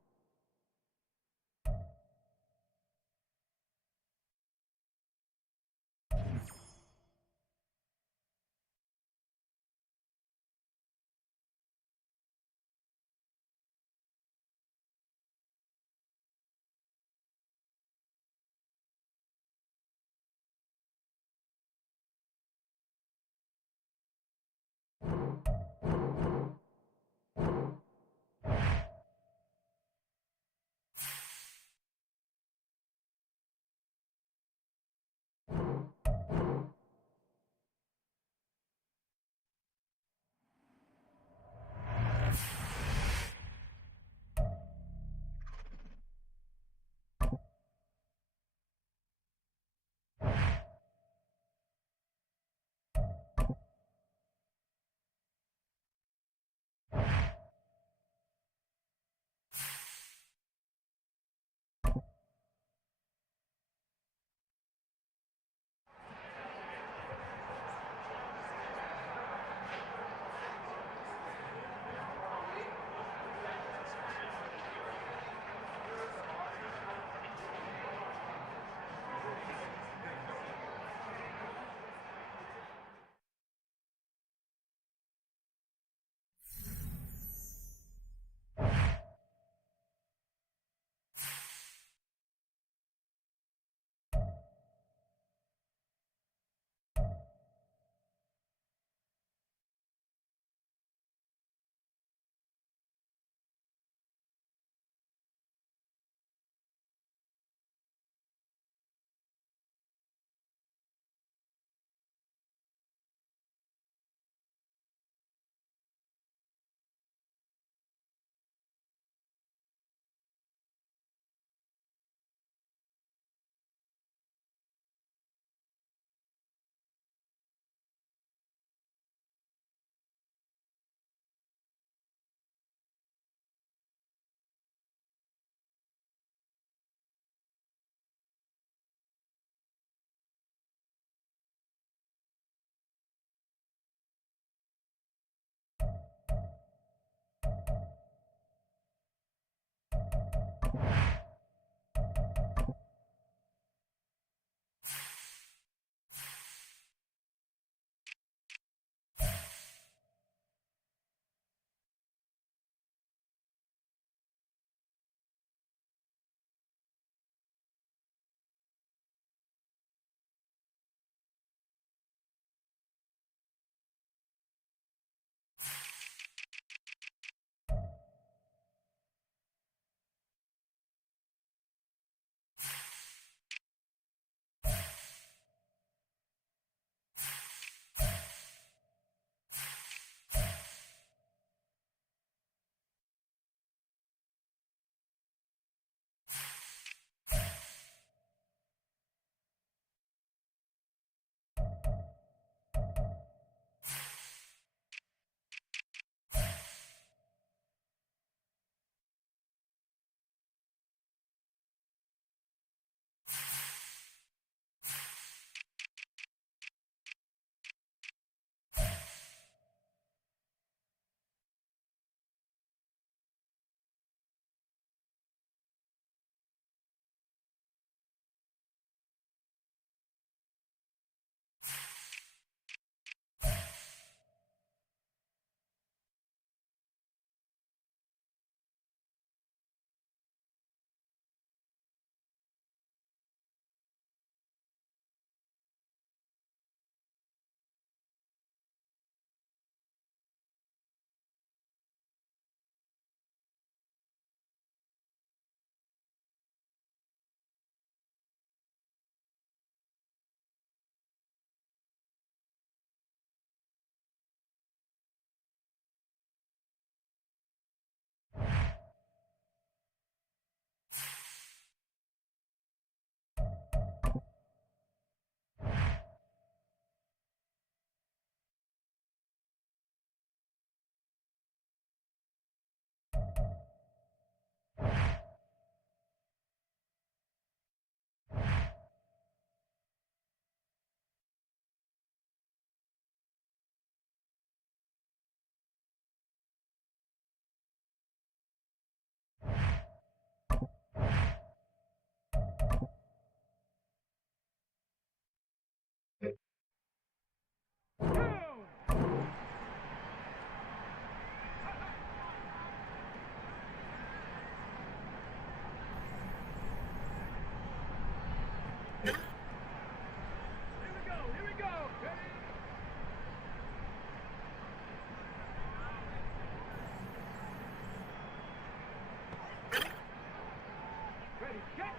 ready. Set.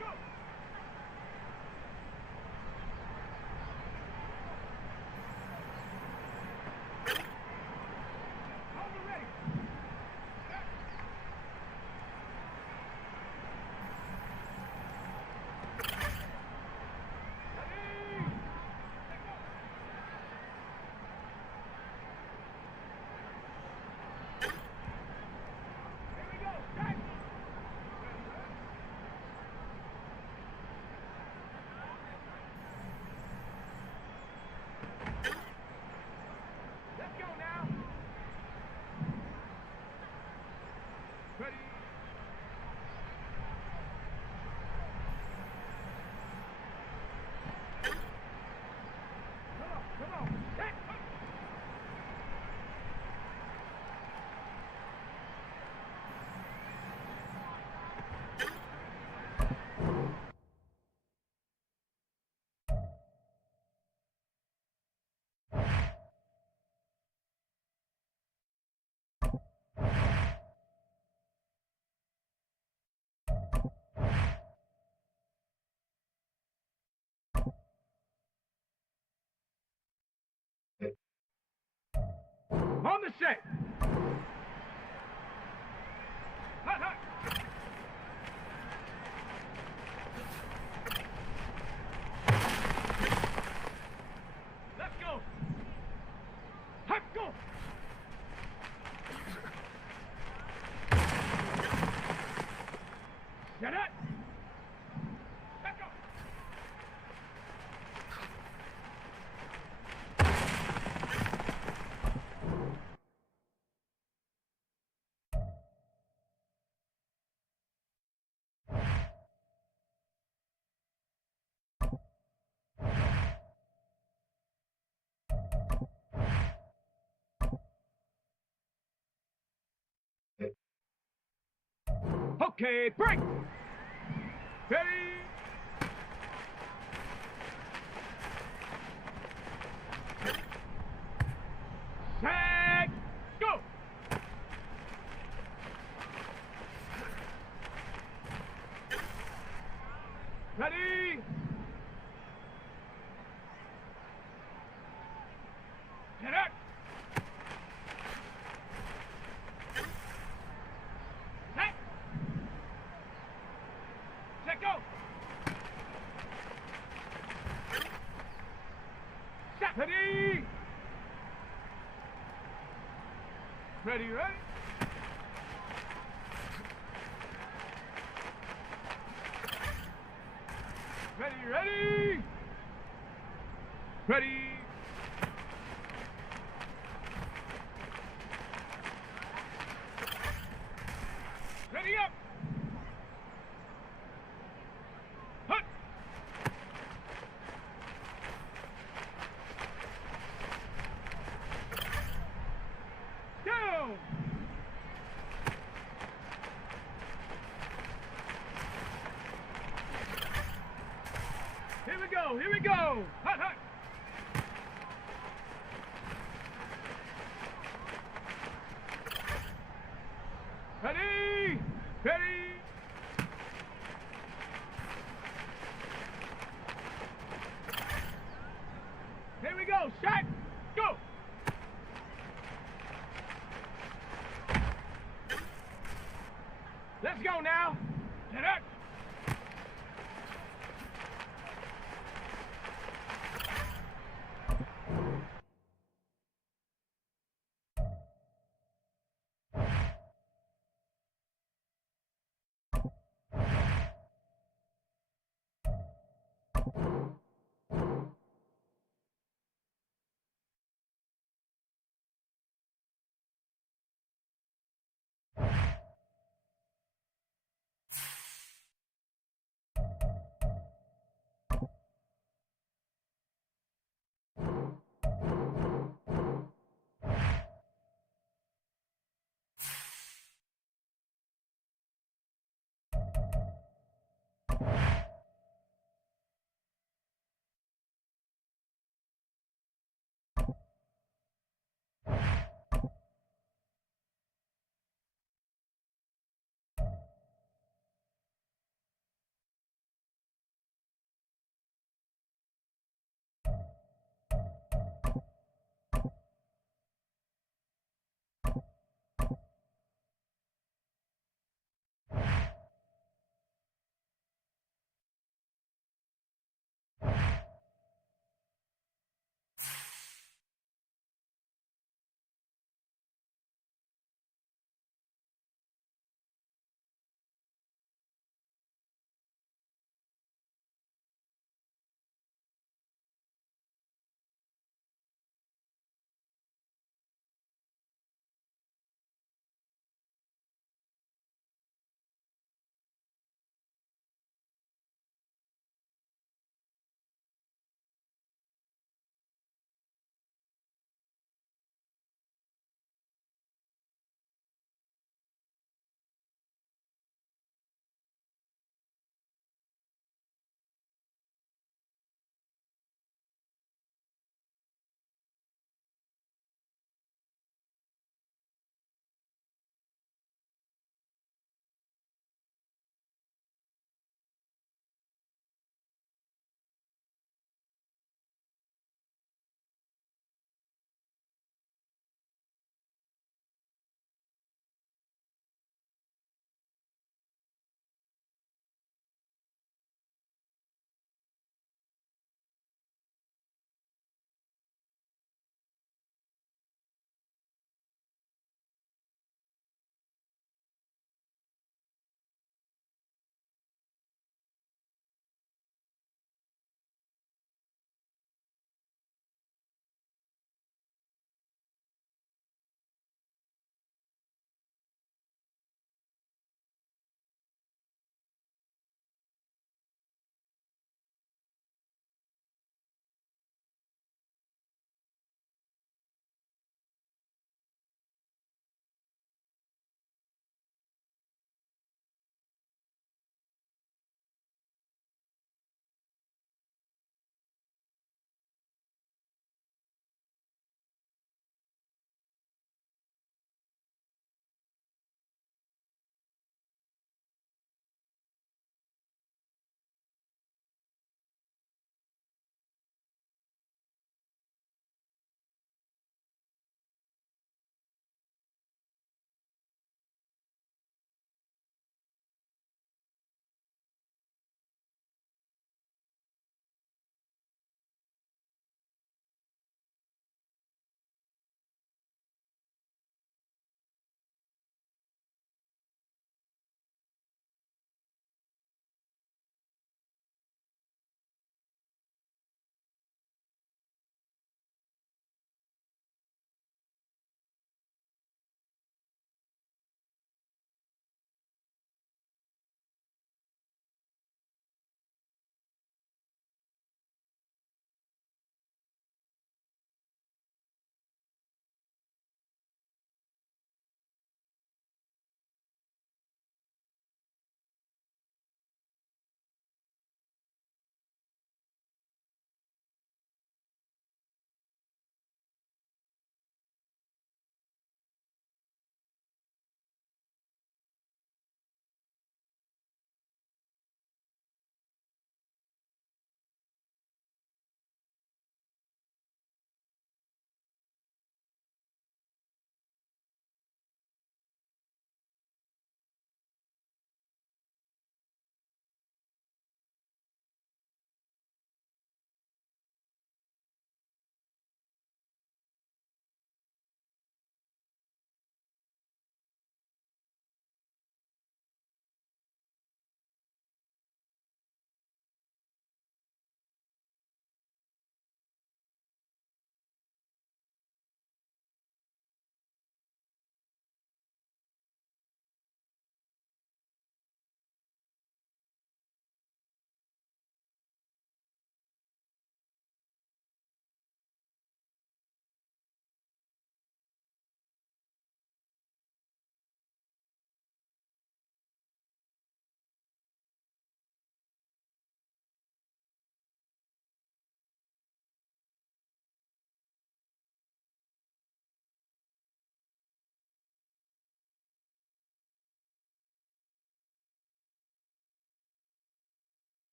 Go. Over ready. Set. Ready. Let go. Here we go. Set. Let's go now. Ready. Come on. Set. On the set. Hut, hut. Let's go. Hut, go. Set it. Let's go. Okay, break. Ready. Set. Go. Ready. Set it. Set. Set, go. Set. Ready. Ready, ready. Ready, ready. Ready. Ready up. Hut. Down. Here we go. Here we go. Hut, hut. Ready. Ready. Here we go. Shot. Go. Let's go now. Set up.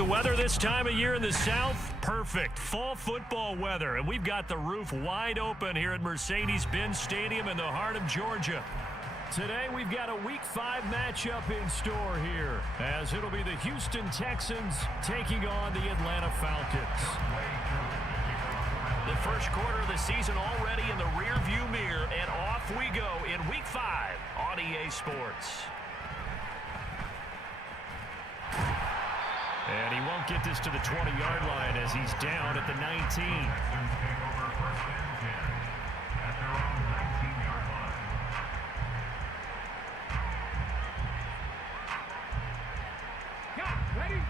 the weather this time of year in the South? Perfect. Fall football weather. And we've got the roof wide open here at Mercedes-Benz Stadium in the heart of Georgia. Today we've got a Week 5 matchup in store here, as it'll be the Houston Texans taking on the Atlanta Falcons. The first quarter of the season already in the rearview mirror, and off we go in Week 5 on EA Sports. And he won't get this to the 20-yard line as he's down at the 19. Ready?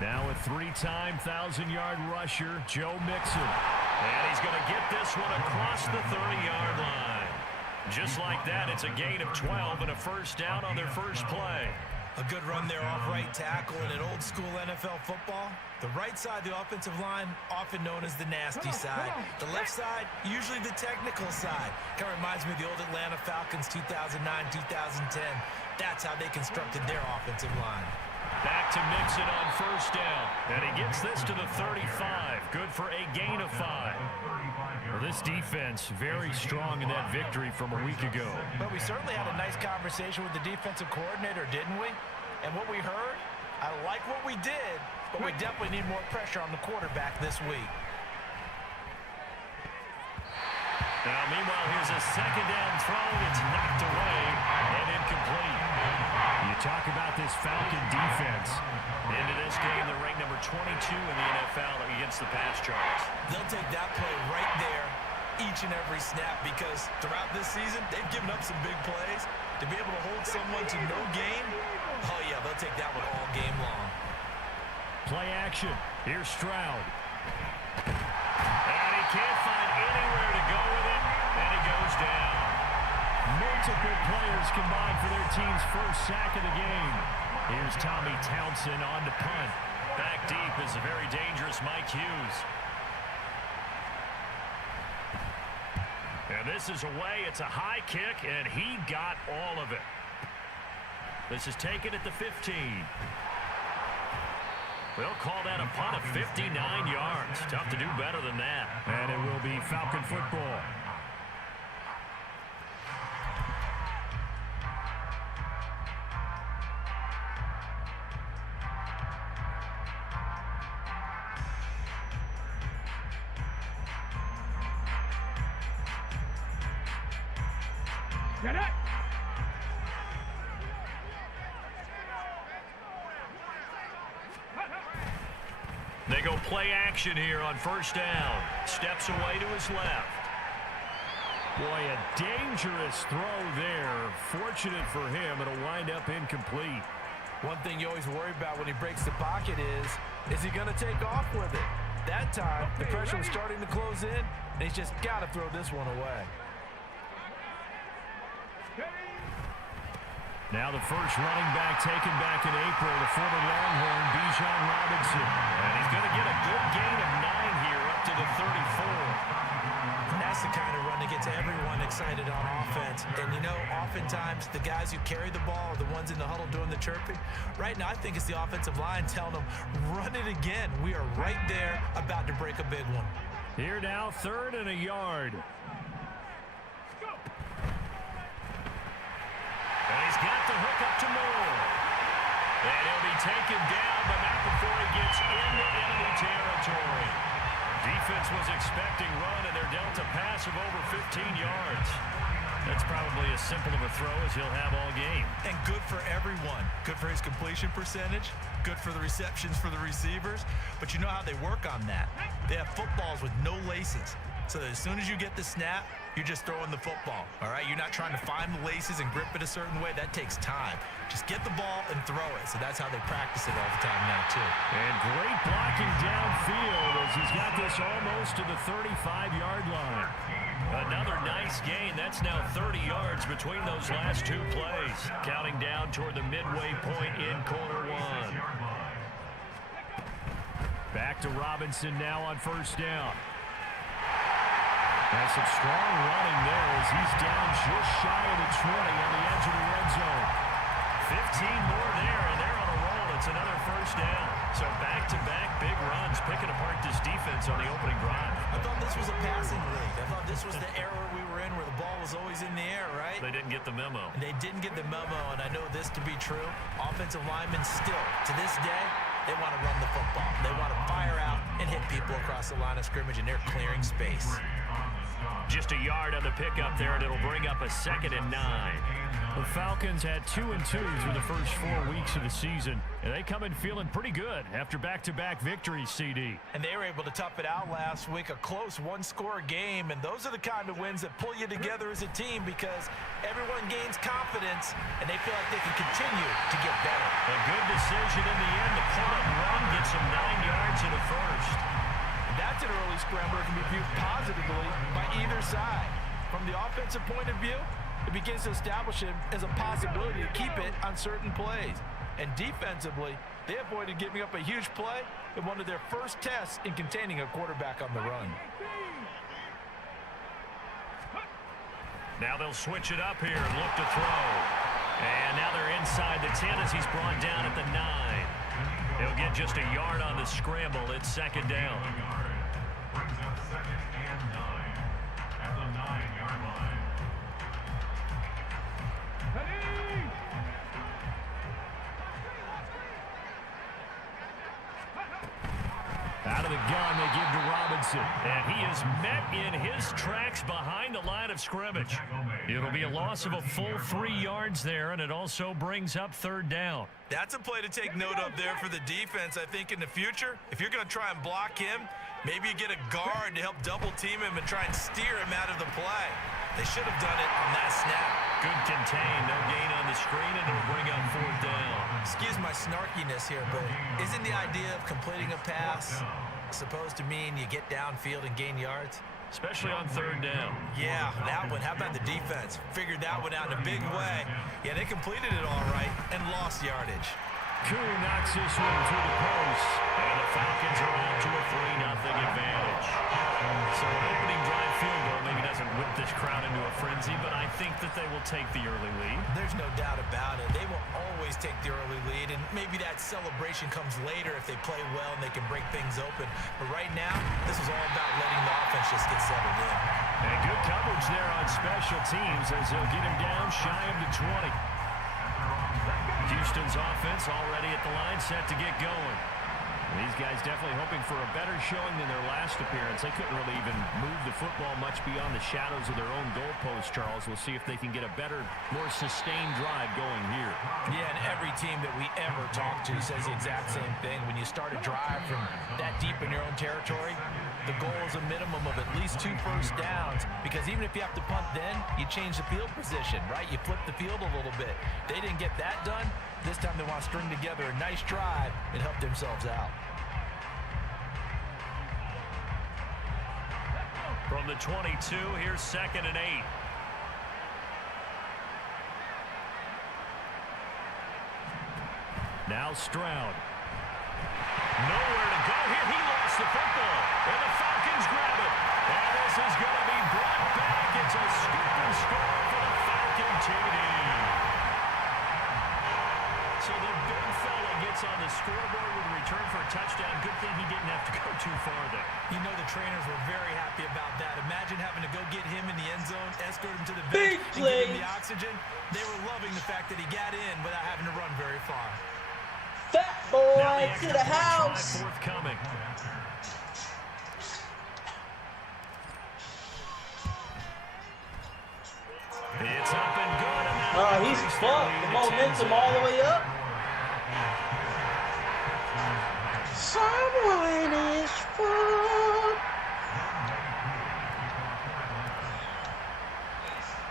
Now a three-time 1,000-yard rusher, Joe Mixon. And he's going to get this one across the 30-yard line. Just like that, it's a gain of 12 and a first down on their first play. A good run there off right tackle in an old-school NFL football. The right side, the offensive line, often known as the nasty side. The left side, usually the technical side. Kind of reminds me of the old Atlanta Falcons 2009-2010. That's how they constructed their offensive line. Back to Mixon on first down. And he gets this to the 35. Good for a gain of 5. Well, this defense very strong in that victory from a week ago. But we certainly had a nice conversation with the defensive coordinator, didn't we? And what we heard, I like what we did, but we definitely need more pressure on the quarterback this week. Now, meanwhile, here's a second down throw. It's knocked away and incomplete. You talk about this Falcon defense. Into this game, they're ranked number 22 in the NFL against the pass charge. They'll take that play right there each and every snap because throughout this season, they've given up some big plays. To be able to hold someone to no gain, oh yeah, they'll take that one all game long. Play action. Here's Stroud. And he can't find anywhere to go with it, and he goes down. Multiple players combined for their team's first sack of the game. Here's Tommy Townsend on to punt. Back deep is a very dangerous Mike Hughes. And this is away. It's a high kick, and he got all of it. This is taken at the 15. We'll call that a punt of 59 yards. Tough to do better than that. And it will be Falcon football. Get it! They go play action here on first down. Steps away to his left. Boy, a dangerous throw there. Fortunate for him, it'll wind up incomplete. One thing you always worry about when he breaks the pocket is he going to take off with it? That time, the pressure was starting to close in, and he's just got to throw this one away. Now the first running back taken back in April, the former Longhorn, Bijan Robinson. And he's going to get a good gain of 9 here up to the 34. And that's the kind of run that gets everyone excited on offense. And, you know, oftentimes the guys who carry the ball are the ones in the huddle doing the chirping. Right now, I think it's the offensive line telling them, run it again. We are right there about to break a big one. Here now, 3rd and a yard. And he's got the hook up to Moore. And he'll be taken down, but not before he gets into enemy territory. Defense was expecting run, and they're dealt a pass of over 15 yards. That's probably as simple of a throw as he'll have all game. And good for everyone. Good for his completion percentage. Good for the receptions for the receivers. But you know how they work on that. They have footballs with no laces. So that as soon as you get the snap, you're just throwing the football, all right? You're not trying to find the laces and grip it a certain way. That takes time. Just get the ball and throw it. So that's how they practice it all the time now, too. And great blocking downfield as he's got this almost to the 35-yard line. Another nice gain. That's now 30 yards between those last two plays. Counting down toward the midway point in quarter one. Back to Robinson now on first down. And some strong running there as he's down just shy of the 20 on the edge of the red zone. 15 more there, and they're on a roll. It's another first down. So back-to-back big runs, picking apart this defense on the opening drive. I thought this was a passing league. I thought this was the era we were in where the ball was always in the air, right? They didn't get the memo. And they didn't get the memo, and I know this to be true. Offensive linemen still, to this day, they want to run the football. They want to fire out and hit people across the line of scrimmage, and they're clearing space. Just a yard on the pickup there, and it'll bring up a 2nd and 9. The Falcons had 2-2 through the first 4 weeks of the season, and they come in feeling pretty good after back-to-back victories, CD. And they were able to tough it out last week, a close one-score game, and those are the kind of wins that pull you together as a team because everyone gains confidence, and they feel like they can continue to get better. A good decision in the end to pull up and run, get some 9 yards in a first. That's an early scrambler that can be viewed positively by either side. From the offensive point of view, it begins to establish him as a possibility to keep it on certain plays. And defensively, they avoided giving up a huge play in one of their first tests in containing a quarterback on the run. Now they'll switch it up here and look to throw. And now they're inside the 10 as he's brought down at the 9. He'll get just a yard on the scramble. It's 2nd down. Brings up 2nd and 9 at the 9-yard line. Out of the gun, they give to Robinson. And he is met in his tracks behind the line of scrimmage. It'll be a loss of a full 3 yards there, and it also brings up 3rd down. That's a play to take note of there for the defense. I think in the future, if you're going to try and block him, maybe you get a guard to help double-team him and try and steer him out of the play. They should have done it on that snap. Good contain, no gain on the screen, and it'll bring up 4th down. Excuse my snarkiness here, but isn't the idea of completing a pass supposed to mean you get downfield and gain yards? Especially on 3rd down. Yeah, that one. How about the defense? Figured that one out in a big way. Yeah, they completed it all right and lost yardage. Koo knocks this one through the post. And the Falcons are out to a 3-0 advantage. So an opening drive field goal maybe doesn't whip this crowd into a frenzy, but I think that they will take the early lead. There's no doubt about it. They will always take the early lead, and maybe that celebration comes later if they play well and they can break things open. But right now, this is all about letting the offense just get settled in. And good coverage there on special teams as they'll get him down shy of the 20. Houston's offense already at the line, set to get going. These guys definitely hoping for a better showing than their last appearance. They couldn't really even move the football much beyond the shadows of their own goalpost, Charles. We'll see if they can get a better, more sustained drive going here. Yeah, and every team that we ever talk to says the exact same thing. When you start a drive from that deep in your own territory, the goal is a minimum of at least 2 first downs, because even if you have to punt then, you change the field position, right? You flip the field a little bit. They didn't get that done. This time they want to string together a nice drive and help themselves out. From the 22, here's 2nd and 8. Now Stroud. Nowhere to go here. He lost the football. And the Falcons grab it. And this is going to be brought back. It's a scoop and score for the Falcon TD. So the big fella gets on the scoreboard with a return for a touchdown. Good thing he didn't have to go too far there. You know the trainers were very happy about that. Imagine having to go get him in the end zone, escort him to the bench, and give him the oxygen. They were loving the fact that he got in without having to run very far. Fat boy to the house. Forthcoming. It's up and good. And He's fucked. The momentum all the way up. Someone is fucked.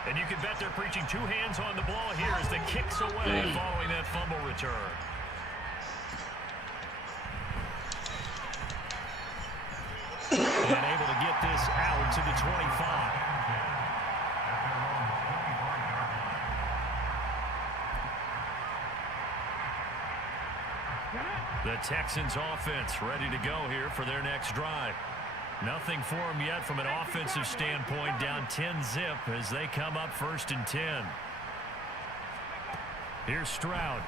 And you can bet they're preaching 2 hands on the ball here as the kicks away following that fumble return. And able to get this out to the 25. The Texans offense ready to go here for their next drive. Nothing for them yet from an offensive standpoint, down 10-zip as they come up 1st and 10. Here's Stroud.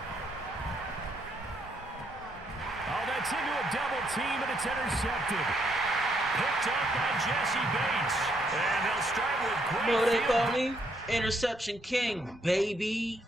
Oh, that's into a double team, and it's intercepted. Picked up by Jesse Bates. And they'll start with great You know what they field call me? Interception King, baby.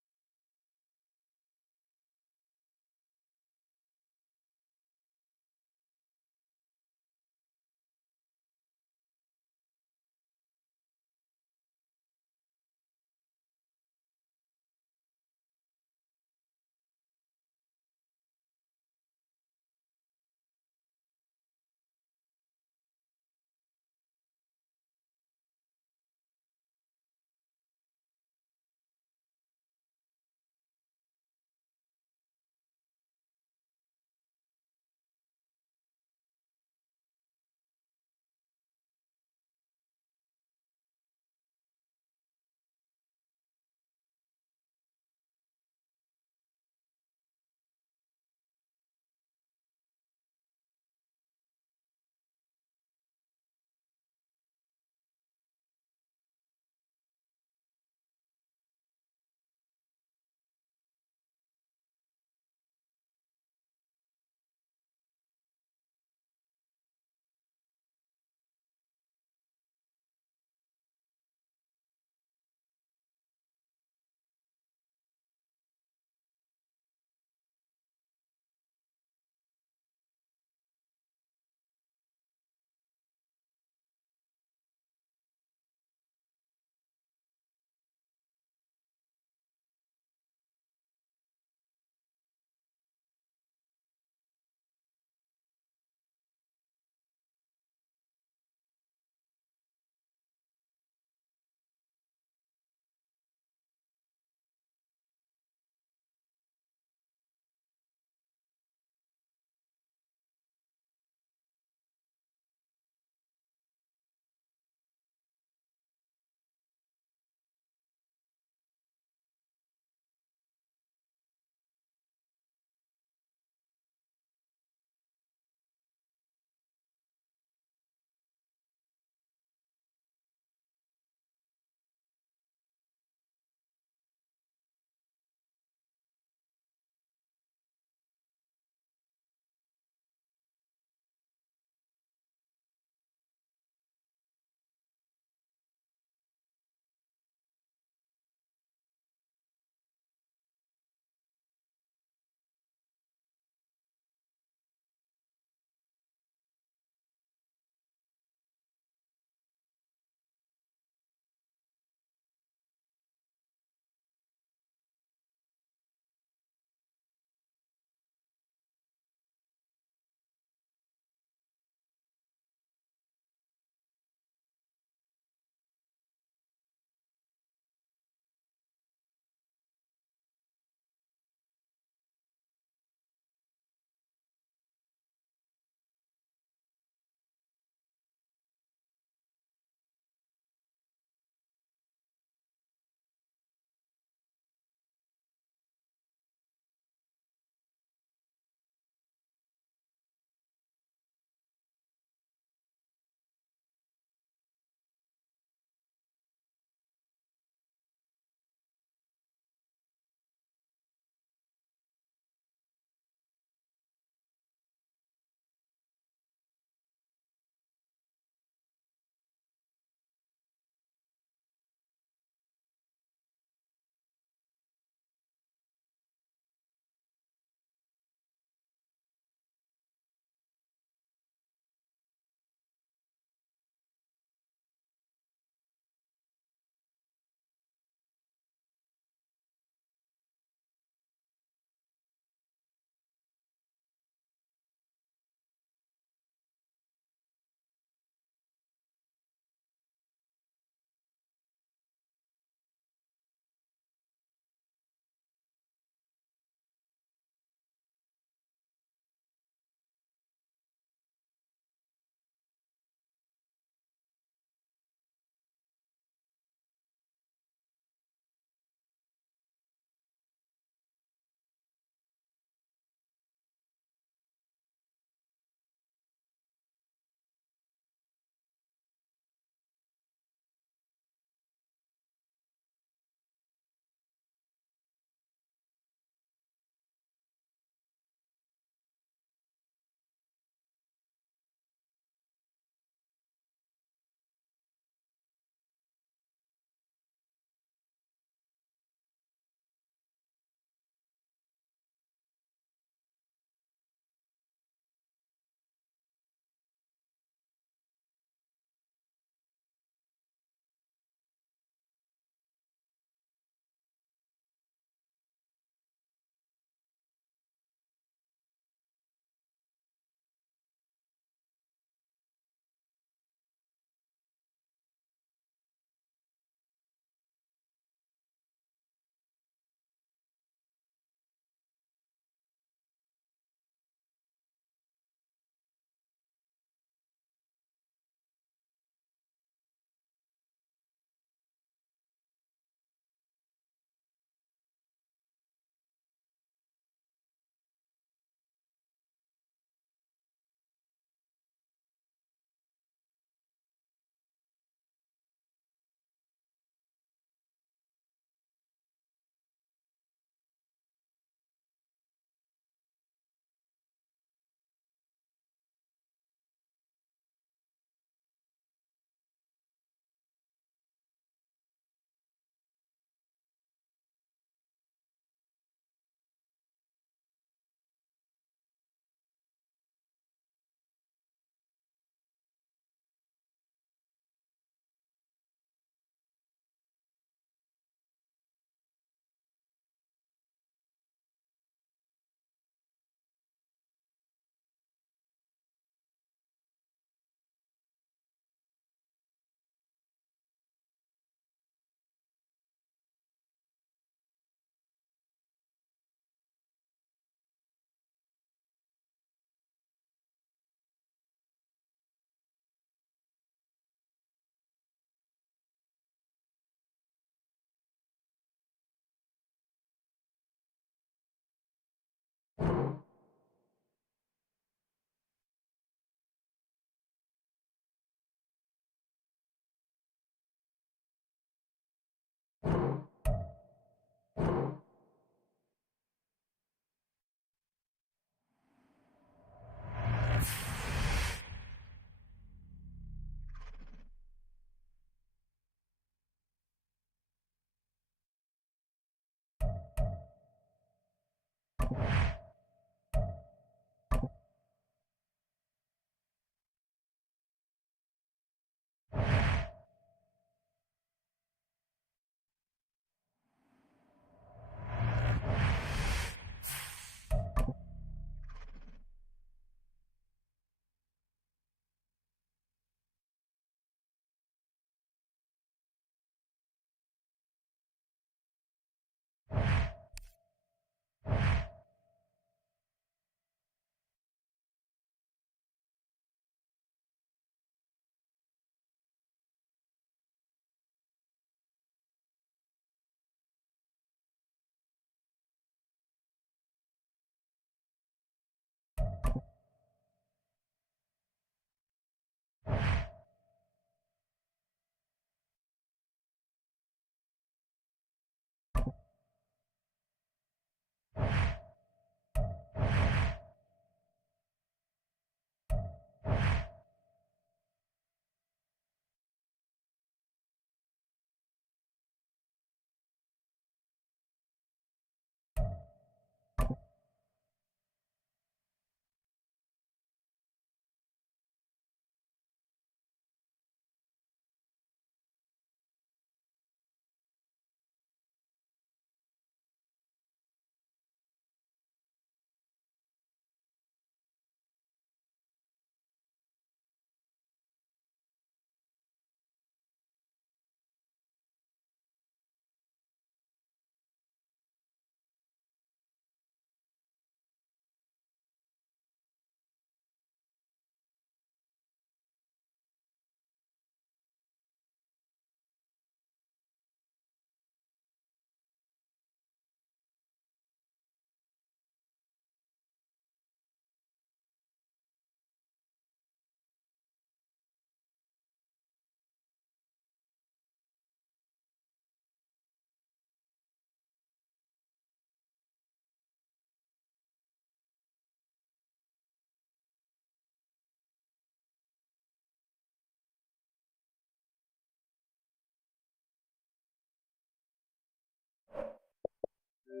EA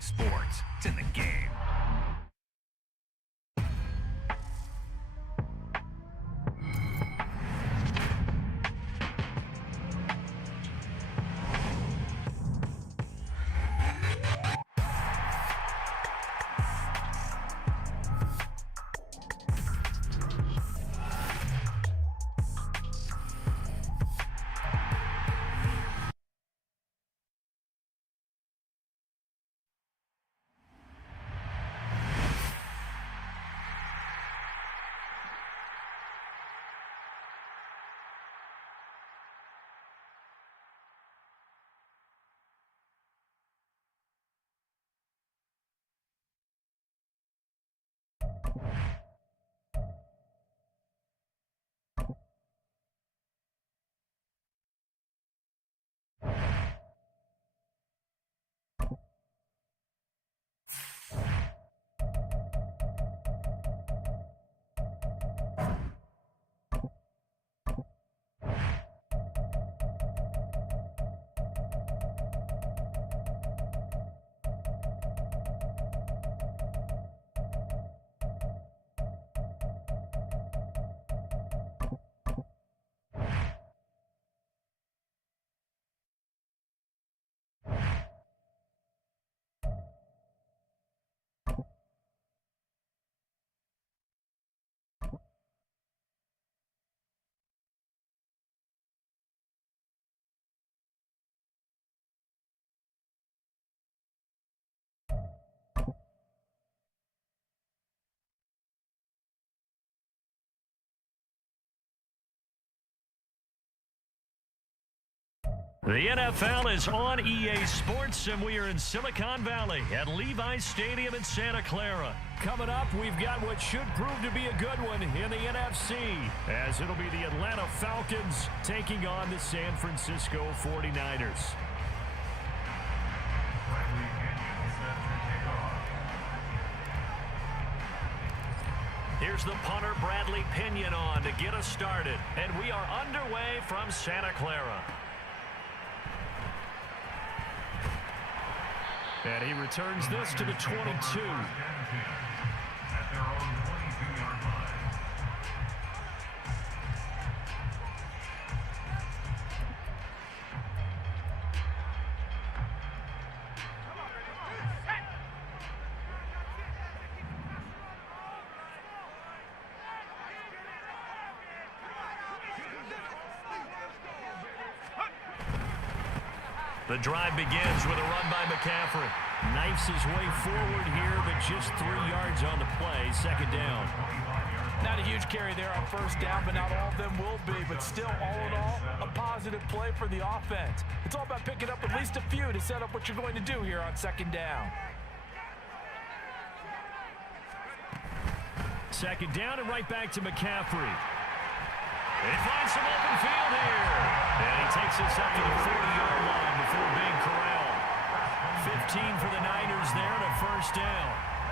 Sports. It's in the game. The NFL is on EA Sports, and we are in Silicon Valley at Levi's Stadium in Santa Clara. Coming up, we've got what should prove to be a good one in the NFC, as it'll be the Atlanta Falcons taking on the San Francisco 49ers. Here's the punter, Bradley Pinion, on to get us started, and we are underway from Santa Clara. And he returns this to the 22. At their own 22-yard line. The drive begins with a run by McCaffrey. Knifes his way forward here, but just 3 yards on the play. Second down. Not a huge carry there on first down, but not all of them will be. But still, all in all, a positive play for the offense. It's all about picking up at least a few to set up what you're going to do here on second down. Second down and right back to McCaffrey. He finds some open field here. And he takes us up to the 40-yard line before being corralled. 15 for the Niners there and a first down.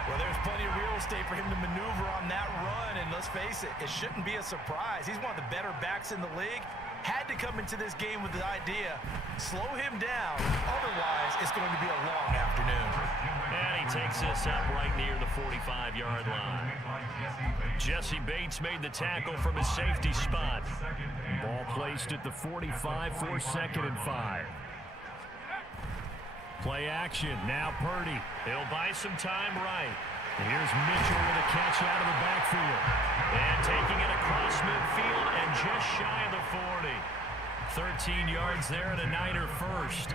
Well, there's plenty of real estate for him to maneuver on that run, and let's face it, it shouldn't be a surprise. He's one of the better backs in the league. Had to come into this game with the idea, slow him down, otherwise it's going to be a long afternoon. And he takes this up right near the 45-yard line. Jesse Bates made the tackle from his safety spot. Ball placed at the 45 for second and 5. Play action, now Purdy. He'll buy some time right. And here's Mitchell with a catch out of the backfield. And taking it across midfield and just shy of the 40. 13 yards there and a Niner first.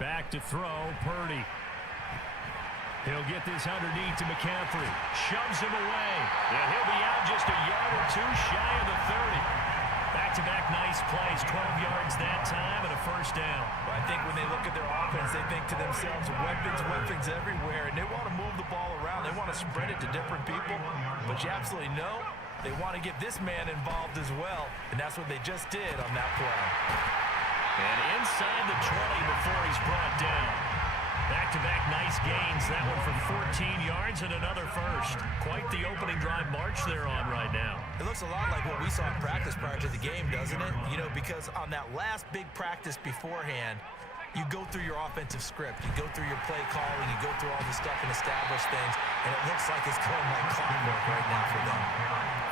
Back to throw, Purdy. He'll get this underneath to McCaffrey. Shoves him away. And he'll be out just a yard or two shy of the 30. Back-to-back nice plays, 12 yards that time and a first down. Well, I think when they look at their offense, they think to themselves, weapons everywhere, and they want to move the ball around. They want to spread it to different people. But you absolutely know They want to get this man involved as well, and that's what they just did on that play. And inside the 20 before he's brought down. Back-to-back nice gains. That one for 14 yards and another first. Quite the opening drive march they're on right now. It looks a lot like what we saw in practice prior to the game, doesn't it? You know, because on that last big practice beforehand, you go through your offensive script. You go through your play calling. You go through all the stuff and establish things. And it looks like it's going like clockwork right now for them.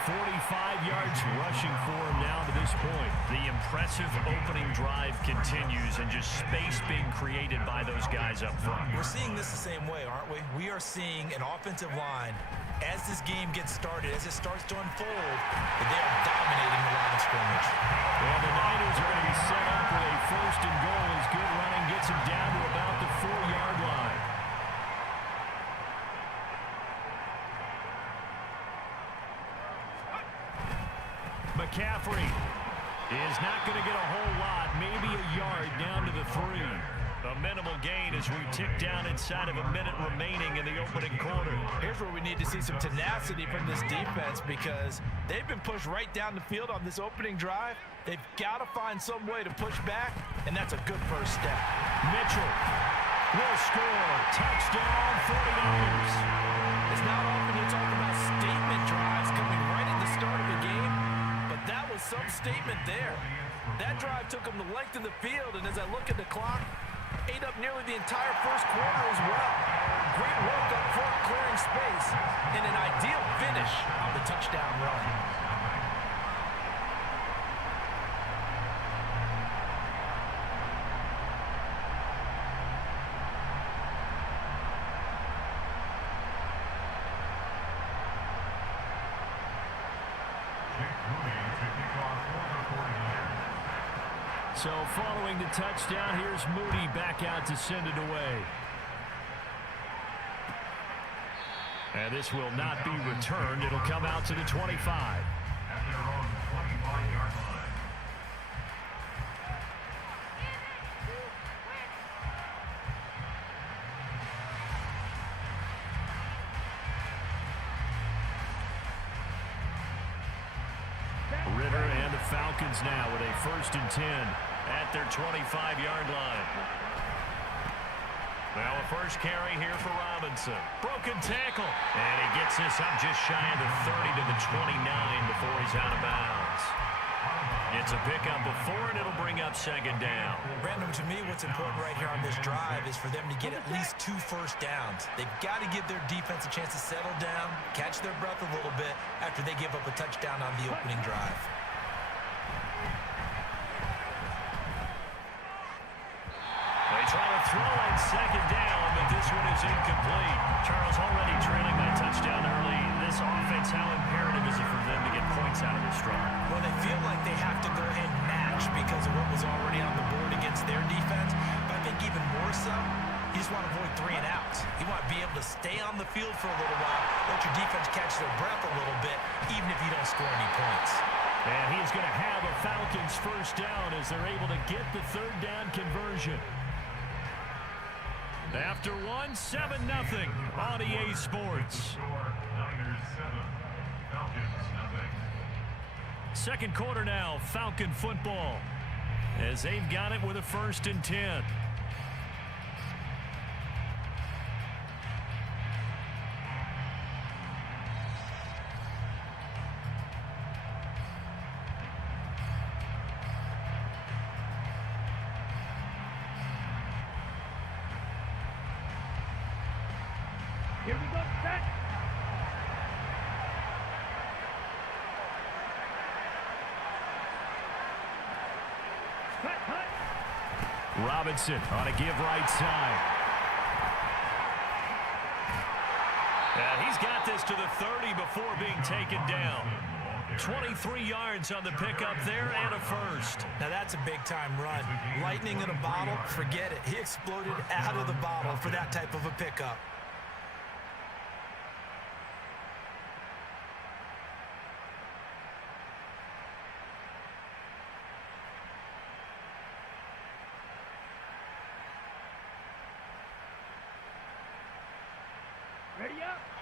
45 yards rushing for him now to this point. The impressive opening drive continues and just space being created by those guys up front. We're seeing this the same way, aren't we? We are seeing an offensive line, as this game gets started, as it starts to unfold, that they are dominating the line of scrimmage. Well, the Niners are going to be set up with a first and goal as good running gets him down to about the 4-yard line. McCaffrey is not going to get a whole lot, maybe a yard down to the 3. A minimal gain as we tick down inside of a minute remaining in the opening quarter. Here's where we need to see some tenacity from this defense because they've been pushed right down the field on this opening drive. They've got to find some way to push back, and that's a good first step. Mitchell will score. Touchdown, 49ers. It's not often you talk about statement drives coming right at the start of the game, but that was some statement there. That drive took them the length of the field, and as I look at the clock, ate up nearly the entire first quarter as well. Great work up front clearing space, and an ideal finish on the touchdown run. So following the touchdown, here's Moody back out to send it away. And this will not be returned. It'll come out to the 25. At their own 25-yard line. Ritter and the Falcons now with a first and 10 at their 25-yard line. Now a first carry here for Robinson. Broken tackle. And he gets this up just shy of the 30 to the 29 before he's out of bounds. It's a pickup of 4, and it'll bring up second down. Brandon, to me, what's important right here on this drive is for them to get at least 2 first downs. They've got to give their defense a chance to settle down, catch their breath a little bit after they give up a touchdown on the opening drive. They try to throw on second down, but this one is incomplete. Charles already trailing that touchdown early. This offense, how imperative is it for them to get points out of this drive? Well, they feel like they have to go ahead and match because of what was already on the board against their defense. But I think even more so, you just want to avoid 3 and outs. You want to be able to stay on the field for a little while, let your defense catch their breath a little bit, even if you don't score any points. And he's going to have a Falcons first down as they're able to get the third down conversion. After 1, 7-0 on EA Sports. Niners 7, Falcons nothing. Second quarter now, Falcon football, as they've got it with a first and 10. Here we go, set. Cut. Robinson on a give right side. And he's got this to the 30 before being taken down. 23 yards on the pickup there and a first. Now that's a big-time run. Lightning in a bottle, forget it. He exploded out of the bottle for that type of a pickup.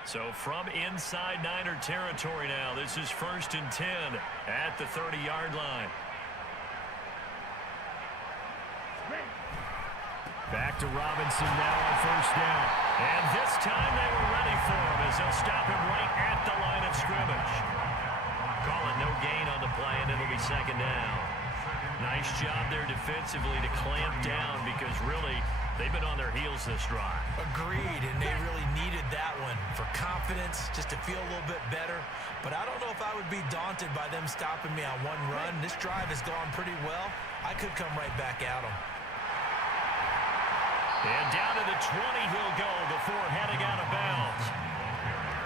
So from inside Niner territory now, this is 1st and 10 at the 30-yard line. Back to Robinson now on 1st down. And this time they were ready for him as they'll stop him right at the line of scrimmage. Call it no gain on the play, and it'll be 2nd down. Nice job there defensively to clamp down because really they've been on their heels this drive. Agreed, and they really needed that one for confidence, just to feel a little bit better. But I don't know if I would be daunted by them stopping me on one run. This drive has gone pretty well. I could come right back at them. And down to the 20 he'll go before heading out of bounds.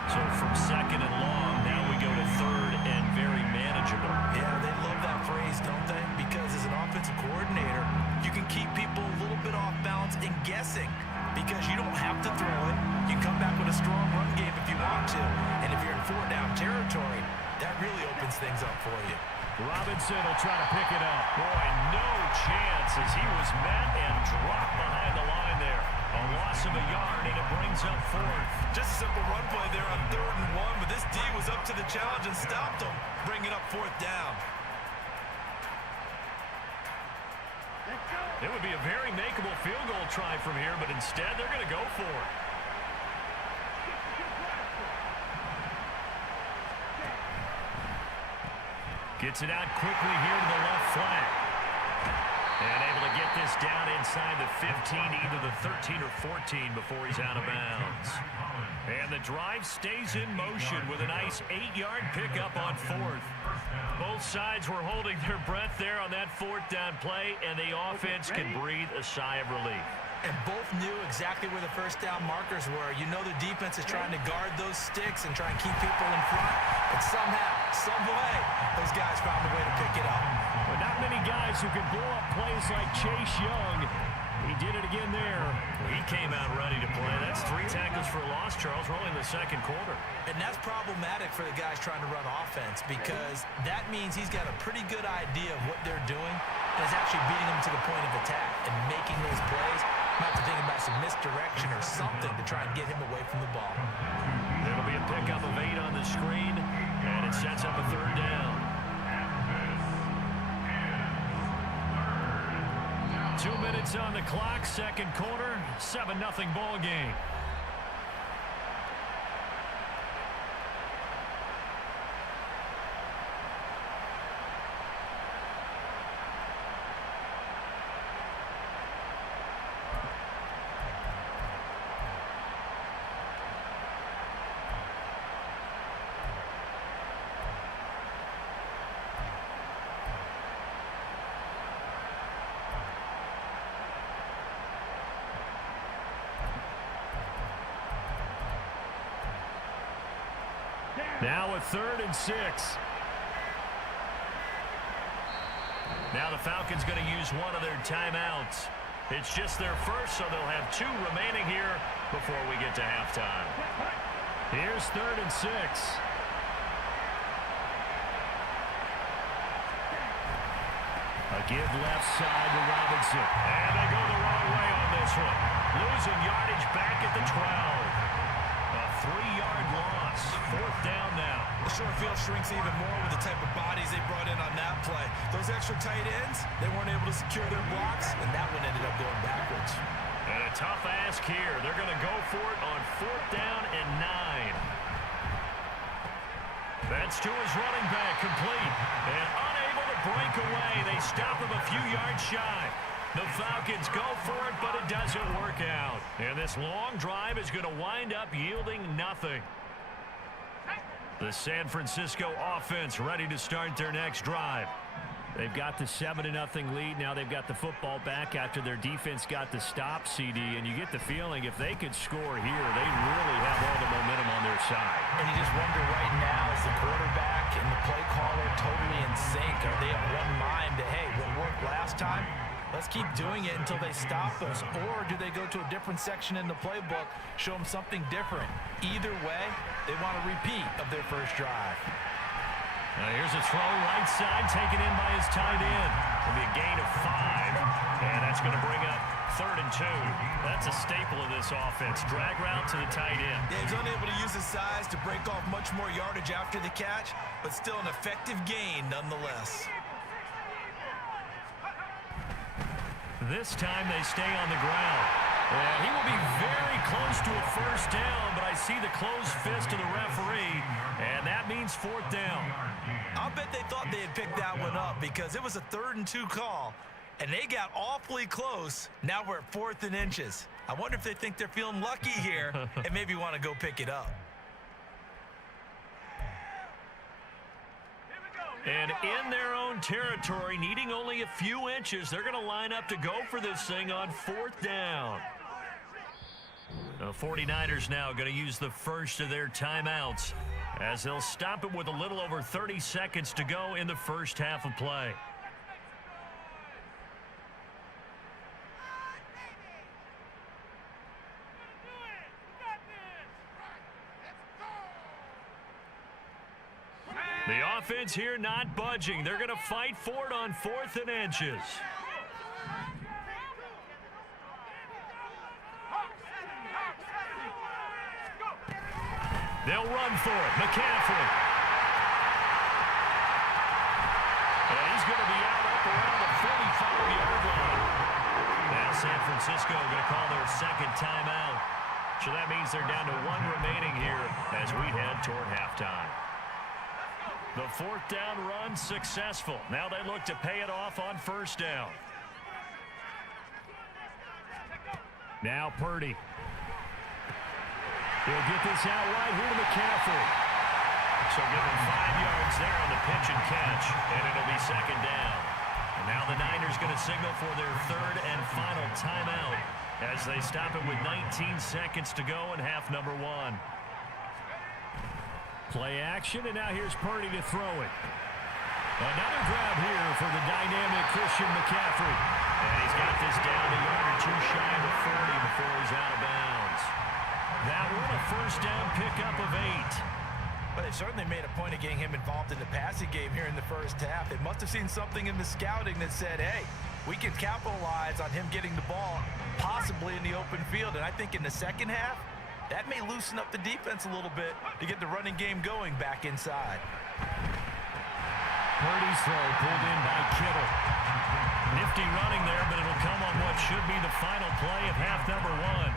So from 2nd and long, now we go to 3rd and very manageable. Yeah, they love that phrase, don't they? Because as an offensive coordinator, you can keep people a little bit off balance and guessing because you don't have to throw it. You come back with a strong run game if you want to. And if you're in 4th-down territory, that really opens things up for you. Robinson will try to pick it up. Boy, no chance as he was met and dropped behind the line there. A loss of a yard, and it brings up 4th. Just a simple run play there on 3rd and 1, but this D was up to the challenge and stopped him, bringing up 4th down. It would be a very makeable field goal try from here, but instead they're going to go for it. Gets it out quickly here to the left flank. And able to get this down inside the 15, either the 13 or 14 before he's out of bounds. And the drive stays in motion with a nice 8-yard pickup on 4th. Both sides were holding their breath there on that 4th down play, and the offense can breathe a sigh of relief. And both knew exactly where the 1st down markers were. You know the defense is trying to guard those sticks and try and keep people in front. But somehow, some way, those guys found a way to pick it up. But not many guys who can blow up plays like Chase Young. He did it again there. He came out ready to play. That's 3 tackles for a loss, Charles, rolling the 2nd quarter. And that's problematic for the guys trying to run offense because that means he's got a pretty good idea of what they're doing and is actually beating them to the point of attack and making those plays. Might have to think about some misdirection or something to try and get him away from the ball. It'll be a pickup of 8 on the screen, and it sets up a 3rd down. 2 minutes on the clock, 2nd quarter, 7-0 ball game. Now a 3rd and 6. Now the Falcons going to use one of their timeouts. It's just their first, so they'll have 2 remaining here before we get to halftime. Here's 3rd and 6. A give left side to Robinson. And they go the wrong way on this one. Losing yardage back at the 12. A 3-yard loss. 4th down now. The short field shrinks even more with the type of bodies they brought in on that play. Those extra tight ends, they weren't able to secure their blocks, and that one ended up going backwards. And a tough ask here. They're going to go for it on 4th down and 9. That's to his running back, complete. And unable to break away. They stop him a few yards shy. The Falcons go for it, but it doesn't work out. And this long drive is going to wind up yielding nothing. The San Francisco offense ready to start their next drive. They've got the 7-0 lead. Now they've got the football back after their defense got the stop, CD. And you get the feeling if they could score here, they really have all the momentum on their side. And you just wonder right now, is the quarterback and the play caller totally in sync? Are they of one mind that, hey, what worked last time? Let's keep doing it until they stop us. Or do they go to a different section in the playbook, show them something different? Either way, they want a repeat of their first drive. Here's a throw right side, taken in by his tight end. It'll be a gain of 5, and that's going to bring up 3rd and 2. That's a staple of this offense. Drag route to the tight end. Yeah, he's unable to use his size to break off much more yardage after the catch, but still an effective gain nonetheless. This time they stay on the ground. He will be very close to a first down, but I see the closed fist of the referee, and that means 4th down. I'll bet they thought they had picked that one up because it was a 3rd and 2 call, and they got awfully close. Now we're at 4th and inches. I wonder if they think they're feeling lucky here and maybe want to go pick it up. And in their own territory, needing only a few inches, they're going to line up to go for this thing on 4th down. The 49ers now going to use the first of their timeouts as they'll stop it with a little over 30 seconds to go in the first half of play. The offense here not budging. They're going to fight for it on 4th and inches. They'll run for it. McCaffrey. And he's going to be out up around the 45-yard line. Now San Francisco going to call their second timeout. So that means they're down to 1 remaining here as we head toward halftime. The 4th down run successful. Now they look to pay it off on 1st down. Now Purdy. He'll get this out right here to McCaffrey. So give him 5 yards there on the pitch and catch, and it'll be 2nd down. And now the Niners going to signal for their 3rd and final timeout as they stop it with 19 seconds to go in half number 1. Play action, and now here's Purdy to throw it. Another grab here for the dynamic Christian McCaffrey. And he's got this down a yard or 2 shy of the 40 before he's out of bounds. That one a first down pickup of 8. But they certainly made a point of getting him involved in the passing game here in the first half. They must have seen something in the scouting that said, hey, we can capitalize on him getting the ball possibly in the open field. And I think in the second half, that may loosen up the defense a little bit to get the running game going back inside. Purdy's throw pulled in by Kittle. Nifty running there, but it'll come on what should be the final play of half number 1.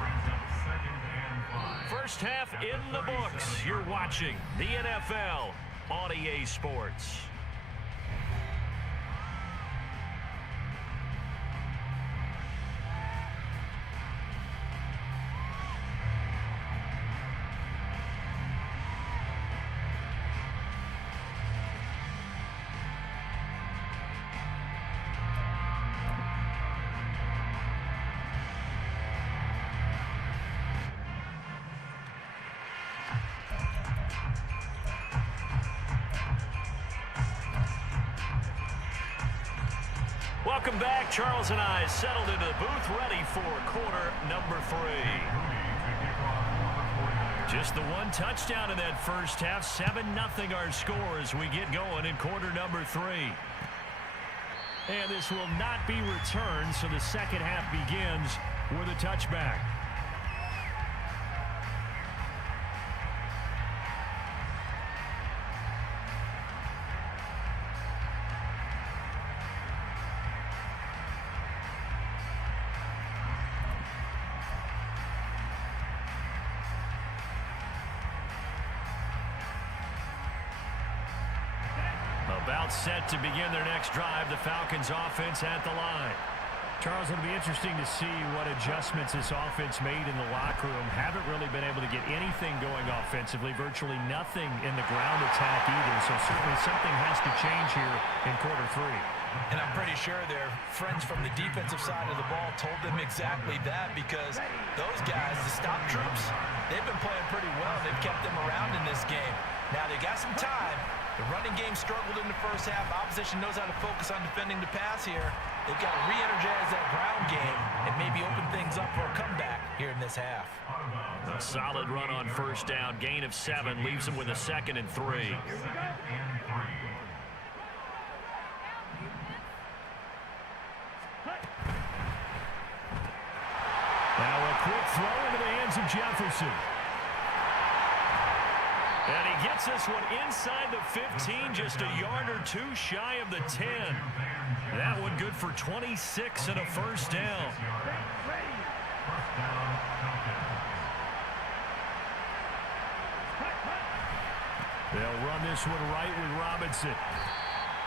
First half in the books. You're watching the NFL on EA Sports. Welcome back. Charles and I settled into the booth, ready for quarter number 3. Just the 1 touchdown in that first half. 7-0 our score as we get going in quarter number 3. And this will not be returned, so the second half begins with a touchback. About set to begin their next drive, the Falcons offense at the line. Charles, it'll be interesting to see what adjustments this offense made in the locker room. Haven't really been able to get anything going offensively, virtually nothing in the ground attack either. So certainly something has to change here in quarter 3. And I'm pretty sure their friends from the defensive side of the ball told them exactly that, because those guys, the stop troops, they've been playing pretty well. They've kept them around in this game. Now they got some time. The running game struggled in the first half. Opposition knows how to focus on defending the pass here. They've got to re-energize that ground game and maybe open things up for a comeback here in this half. A solid run on first down. Gain of 7 leaves them with a 2nd and 3. Now a quick throw into the hands of Jefferson. And he gets this one inside the 15, just a yard or 2 shy of the 10. That one good for 26 and a first down. They'll run this one right with Robinson.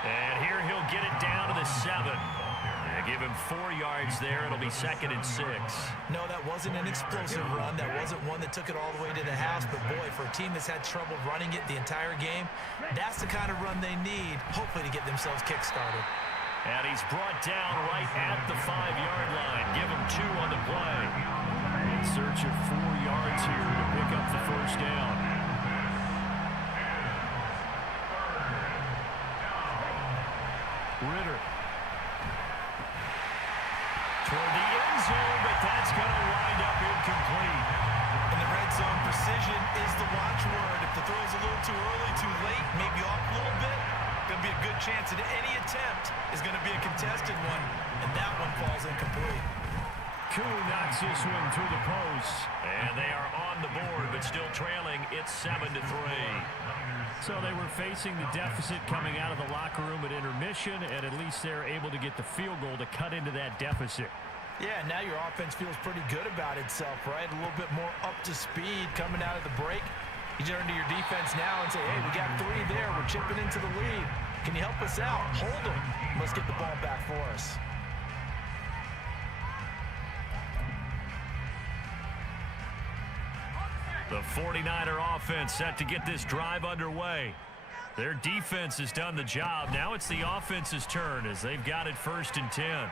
And here he'll get it down to the 7. They give him 4 yards there. It'll be 2nd and 6. No, that wasn't an explosive run. That wasn't one that took it all the way to the house. But, boy, for a team that's had trouble running it the entire game, that's the kind of run they need, hopefully, to get themselves kick-started. And he's brought down right at the 5-yard line. Give him 2 on the play. In search of 4 yards here to pick up the first down. Ritter. Toward the end zone, but that's going to wind up incomplete. In the red zone, precision is the watchword. If the throw's a little too early, too late, maybe off a little bit, going to be a good chance that any attempt is going to be a contested one, and that one falls incomplete. Koo knocks this one through the post, and they are on the board, but still trailing. It's 7-3. So they were facing the deficit coming out of the locker room at intermission, and at least they're able to get the field goal to cut into that deficit. Yeah, now your offense feels pretty good about itself, right? A little bit more up to speed coming out of the break. You turn to your defense now and say, hey, we got 3 there. We're chipping into the lead. Can you help us out? Hold them. Let's get the ball back for us. The 49er offense set to get this drive underway. Their defense has done the job. Now it's the offense's turn as they've got it 1st and 10.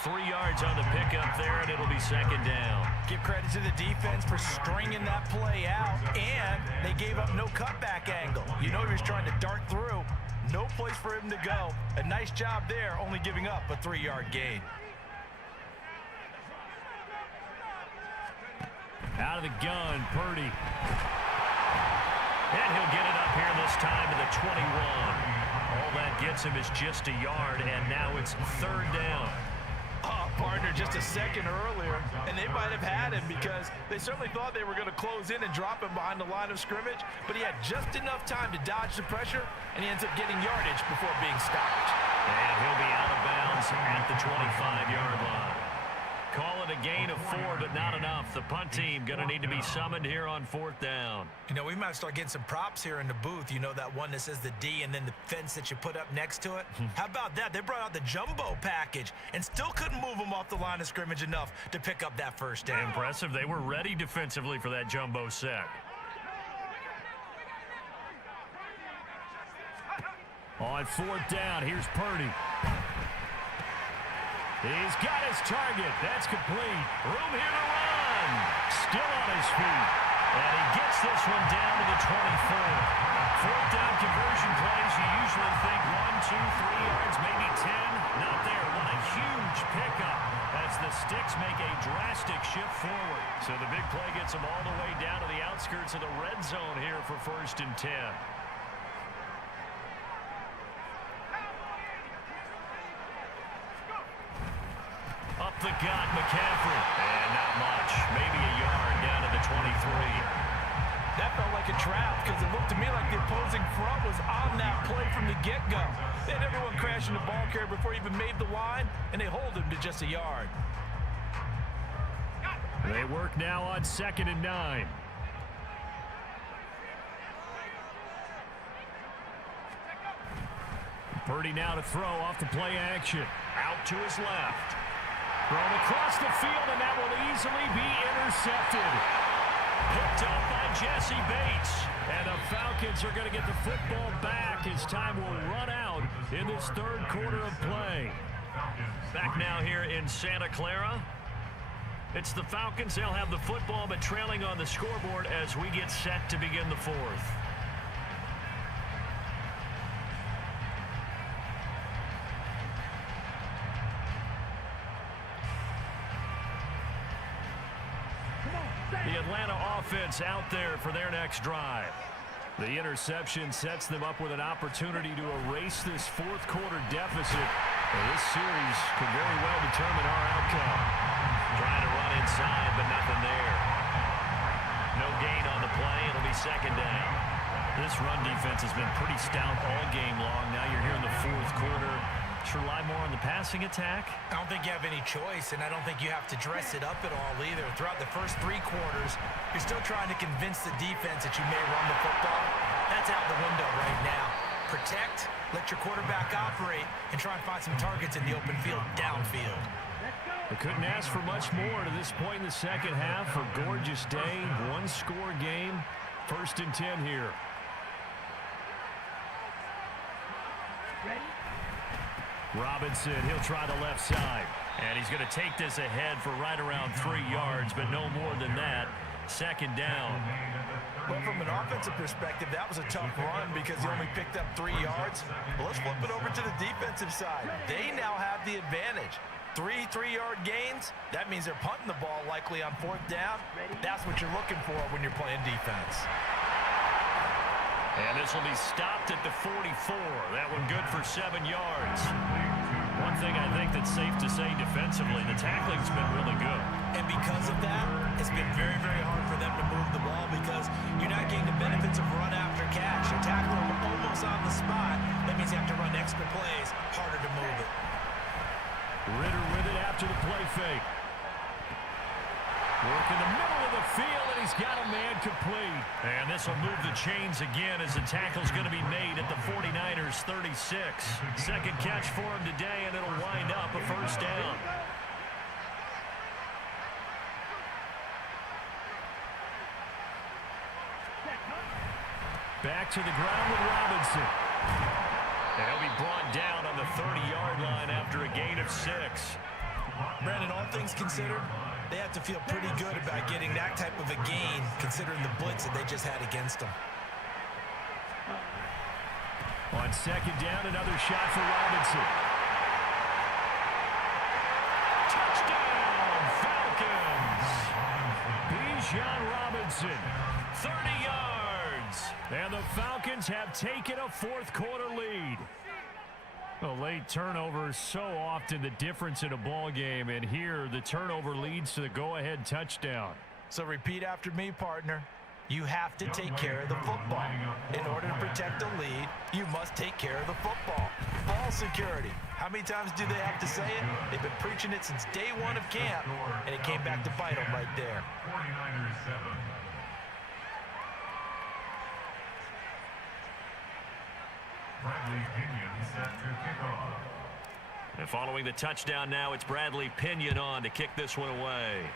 3 yards on the pickup there, and it'll be 2nd down. Give credit to the defense for stringing that play out, and they gave up no cutback angle. You know he was trying to dart through. No place for him to go. A nice job there, only giving up a 3-yard gain. Out of the gun, Purdy. And he'll get it up here this time to the 21. All that gets him is just a yard, and now it's 3rd down. Partner just a second earlier, and they might have had him because they certainly thought they were going to close in and drop him behind the line of scrimmage, but he had just enough time to dodge the pressure, and he ends up getting yardage before being stopped. And he'll be out of bounds at the 25-yard line. Call it a gain of 4, but not enough. The punt team going to need to be summoned here on 4th down. You know, we might start getting some props here in the booth. You know, that one that says the D and then the fence that you put up next to it? How about that? They brought out the jumbo package and still couldn't move them off the line of scrimmage enough to pick up that first down. Impressive. They were ready defensively for that jumbo set. On 4th down, here's Purdy. He's got his target. That's complete. Room here to run. Still on his feet. And he gets this one down to the 24. 4th down conversion plays. You usually think 1, 2, 3 yards, maybe 10. Not there. What a huge pickup as the Sticks make a drastic shift forward. So the big play gets them all the way down to the outskirts of the red zone here for 1st and 10. Up the gut, McCaffrey. And not much. Maybe a yard down to the 23. That felt like a trap because it looked to me like the opposing front was on that play from the get-go. They had everyone crashing the ball carrier before he even made the line, and they hold him to just a yard. They work now on 2nd and 9. Purdy now to throw off the play action. Out to his left. Thrown across the field, and that will easily be intercepted. Picked up by Jesse Bates. And the Falcons are going to get the football back as time will run out in this 3rd quarter of play. Back now here in Santa Clara. It's the Falcons. They'll have the football, but trailing on the scoreboard as we get set to begin the 4th. The Atlanta offense out there for their next drive. The interception sets them up with an opportunity to erase this fourth quarter deficit. And this series could very well determine our outcome. Trying to run inside, but nothing there. No gain on the play. It'll be second down. This run defense has been pretty stout all game long. Now you're here in the fourth quarter. Should rely more on the passing attack? I don't think you have any choice, and I don't think you have to dress it up at all either. Throughout the first 3 quarters, you're still trying to convince the defense that you may run the football. That's out the window right now. Protect, let your quarterback operate, and try and find some targets in the open field downfield. They couldn't ask for much more to this point in the second half. A gorgeous day, one-score game. 1st and 10 here. Robinson, he'll try the left side. And he's going to take this ahead for right around 3 yards, but no more than that. Second down. Well, from an offensive perspective, that was a tough run because he only picked up 3 yards. Well, let's flip it over to the defensive side. They now have the advantage. 3 3-yard gains, that means they're punting the ball likely on 4th down. That's what you're looking for when you're playing defense. And this will be stopped at the 44. That one good for 7 yards. One thing I think that's safe to say defensively, the tackling's been really good. And because of that, it's been very, very hard for them to move the ball because you're not getting the benefits of run after catch. You're tackling them almost on the spot. That means you have to run extra plays, harder to move it. Ritter with it after the play fake. Work in the middle of the field, and he's got a man complete. And this will move the chains again as the tackle's going to be made at the 49ers 36. Second catch for him today, and it'll wind up a 1st down. Back to the ground with Robinson. And he'll be brought down on the 30-yard line after a gain of 6. Brandon, all things considered, they have to feel pretty good about getting that type of a gain considering the blitz that they just had against them. On 2nd down, another shot for Robinson. Touchdown, Falcons! Bijan Robinson, 30 yards. And the Falcons have taken a fourth quarter lead. A late turnover, so often the difference in a ball game, and here the turnover leads to the go-ahead touchdown. So repeat after me, partner. You have to take care of the football. In order to protect the lead, you must take care of the football. Ball security. How many times do they have to say it? They've been preaching it since day 1 of camp, and it came back to bite them right there. 49ers 7. Bradley Pinion set to kick off. And following the touchdown now, it's Bradley Pinion on to kick this one away.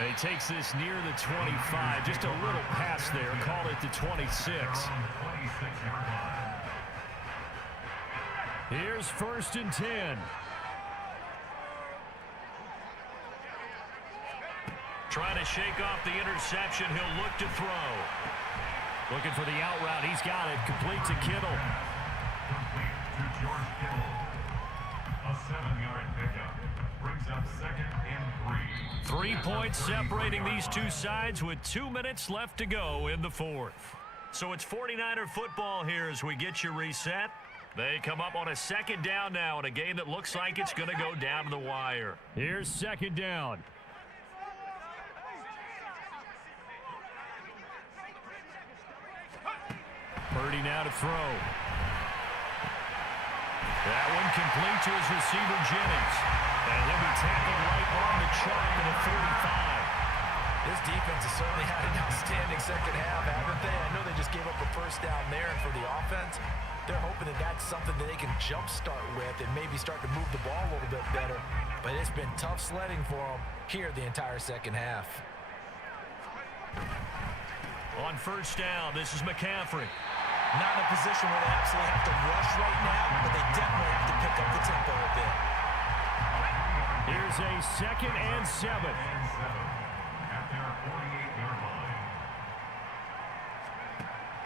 And he takes this near the 25, just a little pass there, call it the 26. Here's 1st and 10. Trying to shake off the interception. He'll look to throw. Looking for the out route. He's got it. Complete to Kittle. Complete to George Kittle. A 7-yard pickup. Brings up 2nd and 3. 3 points separating these two sides with 2 minutes left to go in the 4th. So it's 49er football here as we get you reset. They come up on a 2nd down now in a game that looks like it's going to go down to the wire. Here's 2nd down. Purdy now to throw. That one complete to his receiver, Jennings. And he'll be tackled right on the chalk at a 35. This defense has certainly had an outstanding second half, haven't they? I know they just gave up a 1st down there, and for the offense, they're hoping that that's something that they can jumpstart with and maybe start to move the ball a little bit better. But it's been tough sledding for them here the entire second half. On 1st down, this is McCaffrey. Not in a position where they absolutely have to rush right now, but they definitely have to pick up the tempo a bit. Here's a 2nd and 7. At their 48-yard line.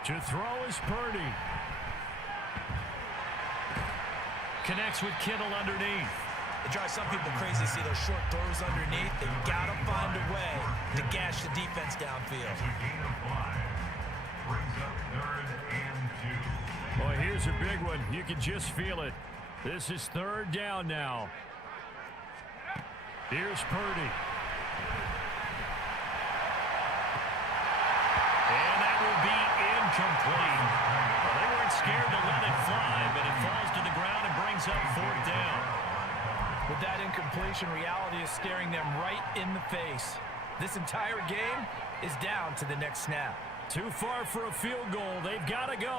To throw is Purdy. Connects with Kittle underneath. It drives some people crazy to see those short throws underneath. They got to find a way to gash the defense downfield. It's a gain of 5. Brings up 3rd and 2. Boy, here's a big one. You can just feel it. This is 3rd down now. Here's Purdy. And that will be incomplete. Well, they weren't scared to let it fly, but it falls to the ground and brings up 4th down. With that incompletion, reality is staring them right in the face. This entire game is down to the next snap. Too far for a field goal. They've got to go.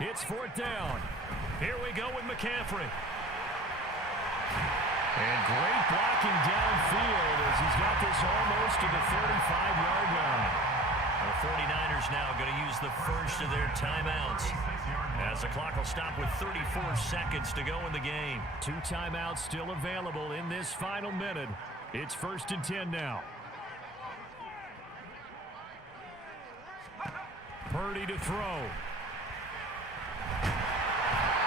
It's 4th down. Here we go with McCaffrey. And great blocking downfield as he's got this almost to the 35-yard line. The 49ers now going to use the first of their timeouts as the clock will stop with 34 seconds to go in the game. 2 timeouts still available in this final minute. It's 1st and 10 now. Purdy to throw.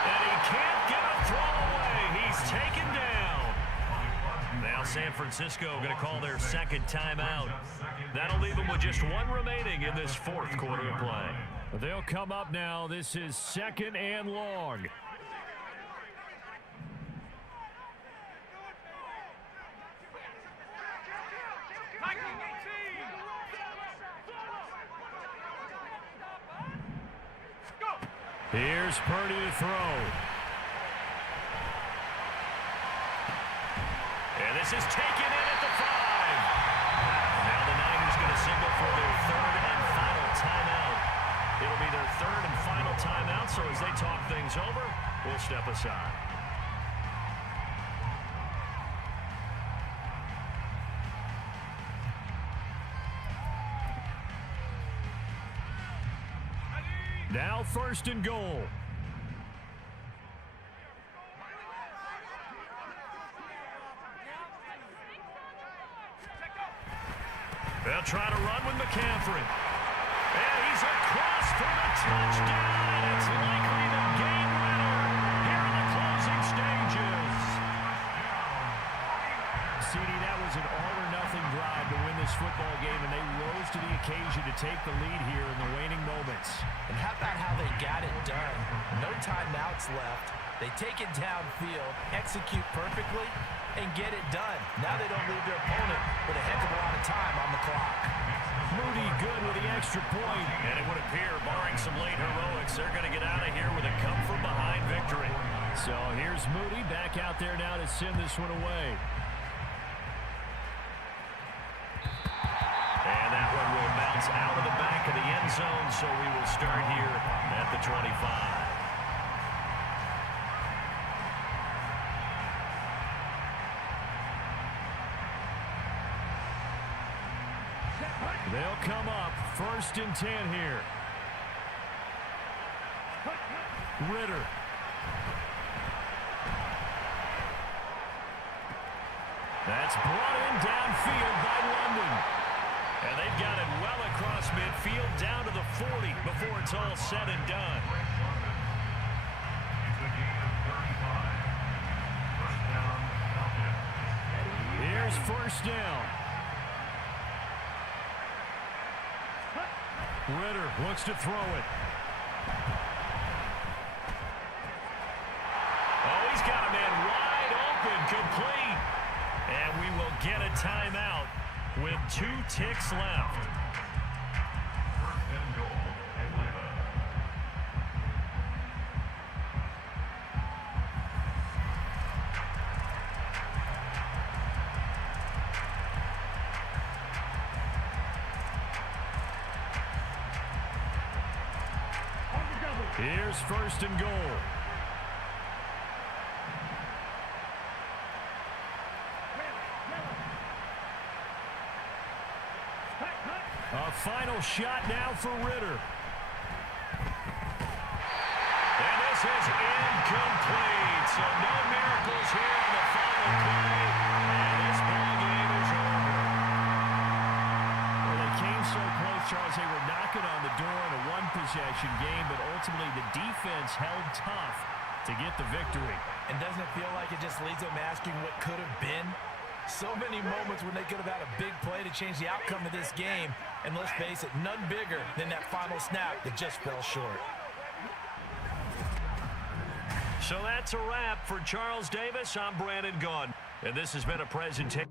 And he can't get a throw away. He's taken down. Now San Francisco going to call their 2nd timeout. That'll leave them with just 1 remaining in this 4th quarter of play. They'll come up now. This is 2nd and long. Here's Purdy to throw. And this is taken in at the 5. Now the Niners going to signal for their 3rd and final timeout. It'll be their 3rd and final timeout, so as they talk things over, we'll step aside. Now 1st and goal. They'll try to run with McCaffrey. And he's across for the touchdown. It's likely the game winner here in the closing stages. CD, that was an all-or-nothing drive to win this football game, and they rose to the occasion to take the lead here in the waning moments. And how about how they got it done? No timeouts left. They take it downfield, execute perfectly, and get it done. Now they don't leave their opponent with a heck of a lot of time on the clock. Moody good with the extra point. And it would appear, barring some late heroics, they're going to get out of here with a come-from-behind victory. So here's Moody back out there now to send this one away. And that one will bounce out of the back of the end zone, so we will start here at the 25. They'll come up 1st and 10 here. Ritter. That's brought in downfield by London. And they've got it well across midfield down to the 40 before it's all said and done. It's a gain of 35. First down, Falcons. Here's 1st down. Ritter looks to throw it. Oh, he's got a man wide open, complete. And we will get a timeout with 2 ticks left. First and goal, Atlanta. Here's 1st and goal. A final shot now for Ritter. And this is incomplete. So no miracles here on the final play. And this ball game is over. Well, they came so close, Charles. They were knocking on the door in a one-possession game, but ultimately the defense held tough to get the victory. And doesn't it feel like it just leaves them asking what could have been? So many moments when they could have had a big play to change the outcome of this game. And let's face it, none bigger than that final snap that just fell short. So that's a wrap for Charles Davis. I'm Brandon Gaudin. And this has been a presentation.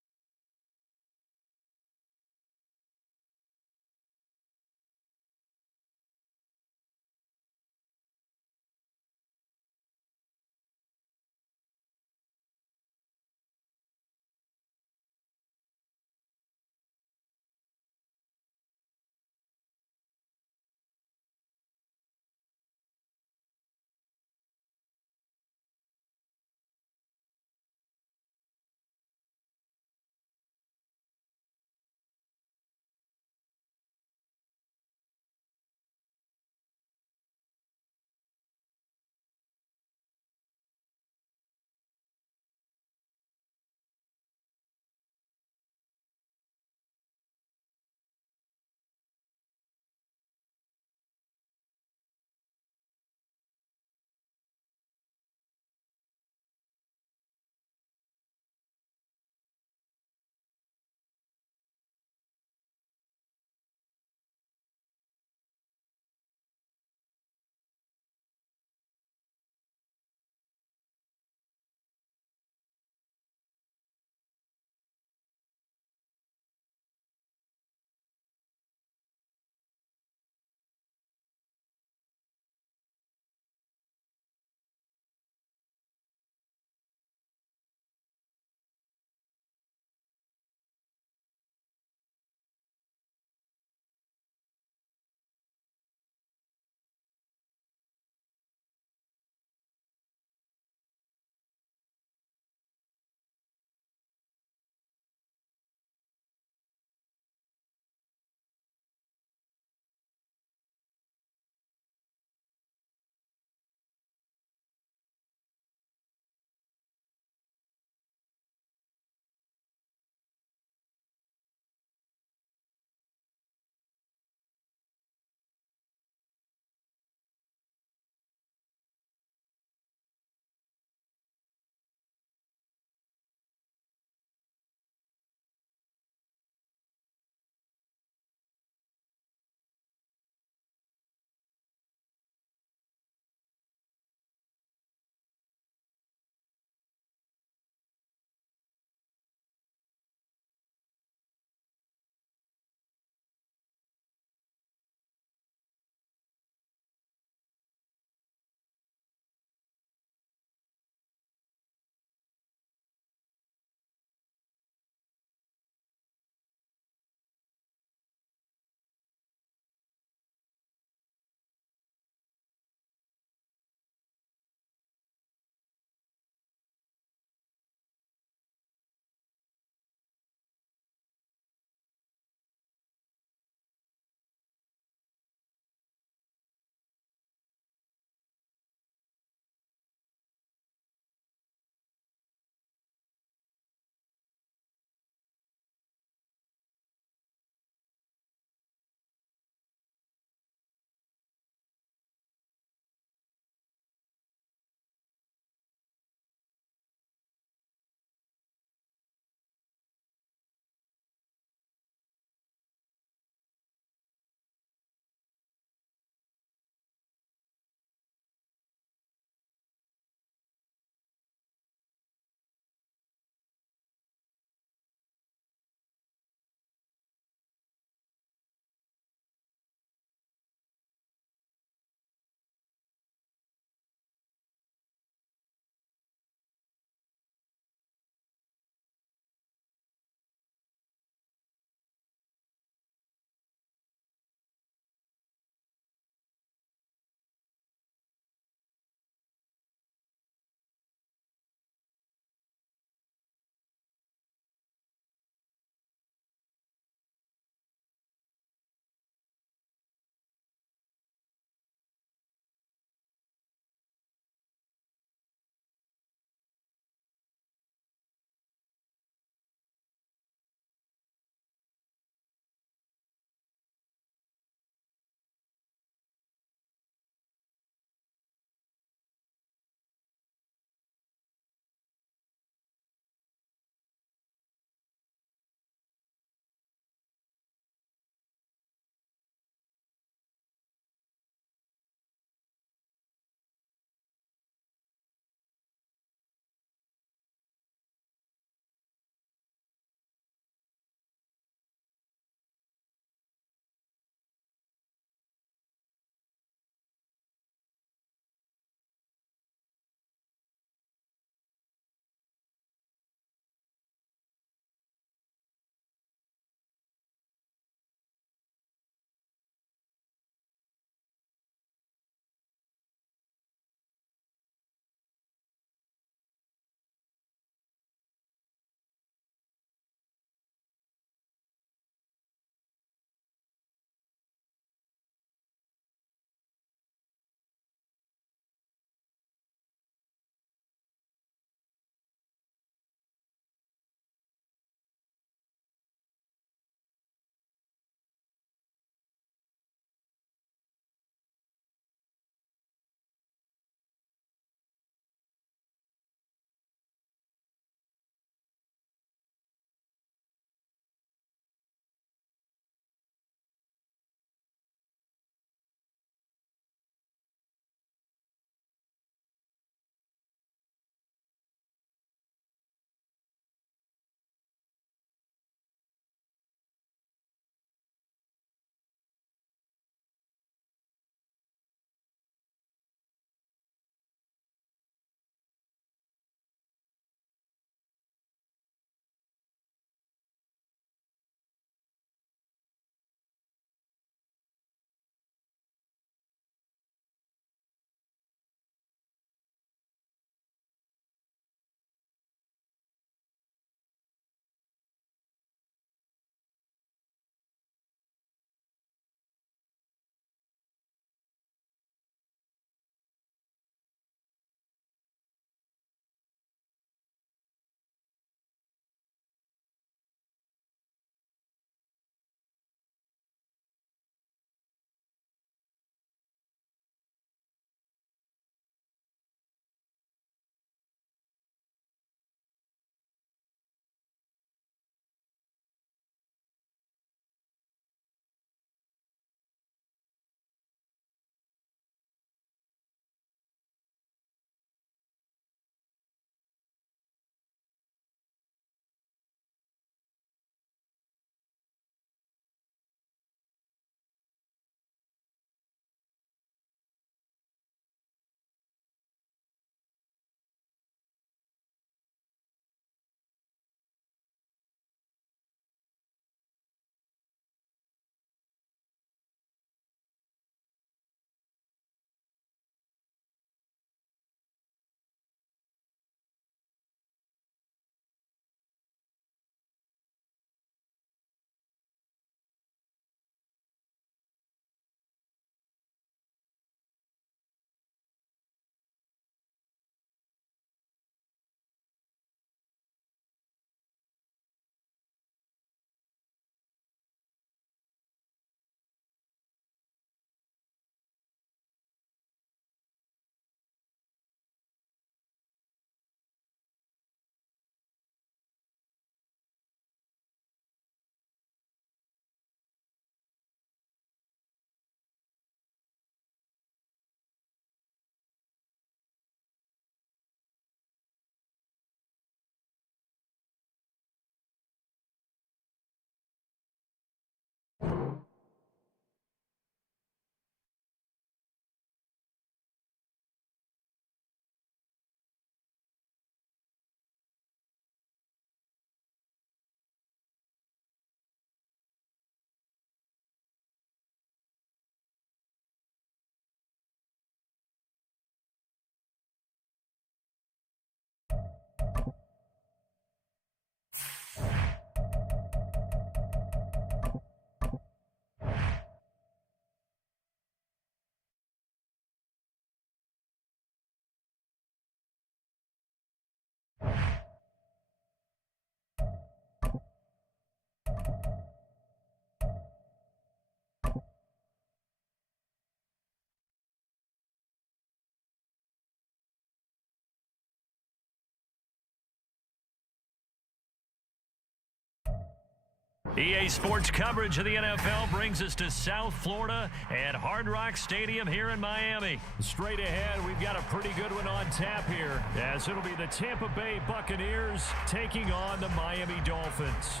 EA Sports coverage of the NFL brings us to South Florida at Hard Rock Stadium here in Miami. Straight ahead, we've got a pretty good one on tap here, as it'll be the Tampa Bay Buccaneers taking on the Miami Dolphins.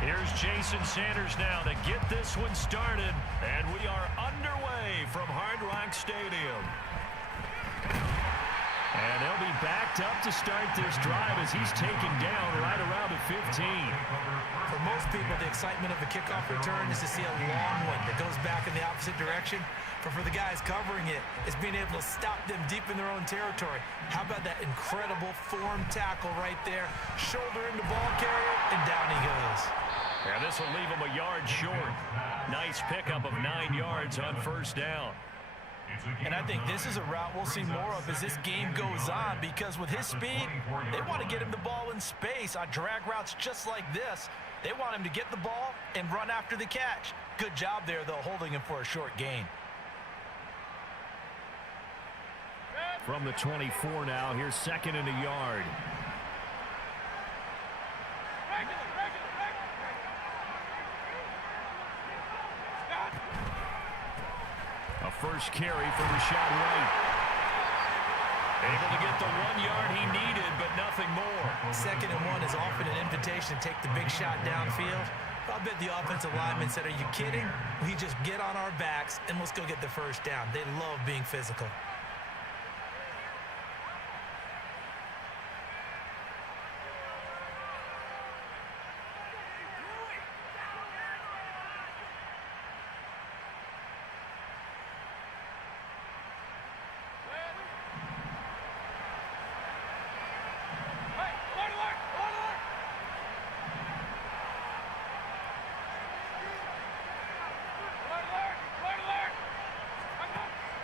Here's Jason Sanders now to get this one started, and we are underway from Hard Rock Stadium. And they'll be backed up to start this drive as he's taken down right around the 15. For most people, the excitement of a kickoff return is to see a long one that goes back in the opposite direction. But for the guys covering it, it's being able to stop them deep in their own territory. How about that incredible form tackle right there? Shoulder into ball carrier, and down he goes. And this will leave him a yard short. Nice pickup of 9 yards on first down. And I think this is a route we'll see more of as this game goes on, because with his speed, they want to get him the ball in space on drag routes just like this. They want him to get the ball and run after the catch. Good job there, though, holding him for a short gain. From the 24 now, here's second and a yard. A first carry for Rashad White. Able to get the 1 yard he needed, but nothing more. 2nd and 1 is often an invitation to take the big shot downfield. I bet the offensive lineman said, are you kidding? We just get on our backs and let's go get the first down. They love being physical.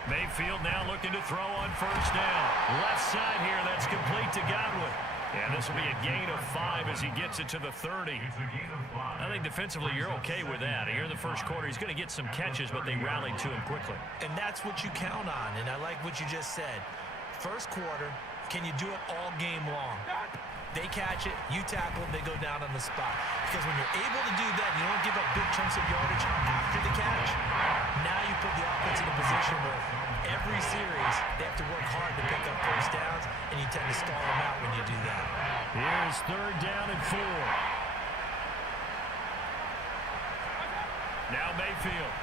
Mayfield now looking to throw on first down. Left side here, that's complete to Godwin. And this will be a gain of 5 as he gets it to the 30. I think defensively you're okay with that. Here in the first quarter, he's going to get some catches, but they rallied to him quickly. And that's what you count on, and I like what you just said. First quarter, can you do it all game long? They catch it, you tackle them, they go down on the spot. Because when you're able to do that, you don't give up big chunks of yardage after the catch. Now you put the offense in a position where every series they have to work hard to pick up first downs, and you tend to stall them out when you do that. Here's 3rd down and 4. Now Mayfield.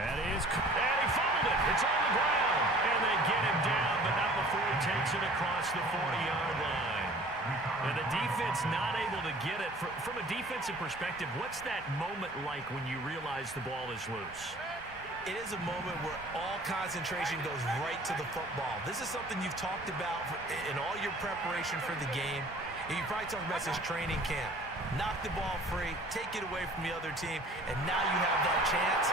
And he fumbled it. It's on the ground. And they get him down, but not before he takes it across the 40-yard line. And the defense not able to get it. From a defensive perspective, what's that moment like when you realize the ball is loose? It is a moment where all concentration goes right to the football. This is something you've talked about in all your preparation for the game. You probably talked about this training camp. Knock the ball free, take it away from the other team, and now you have that chance.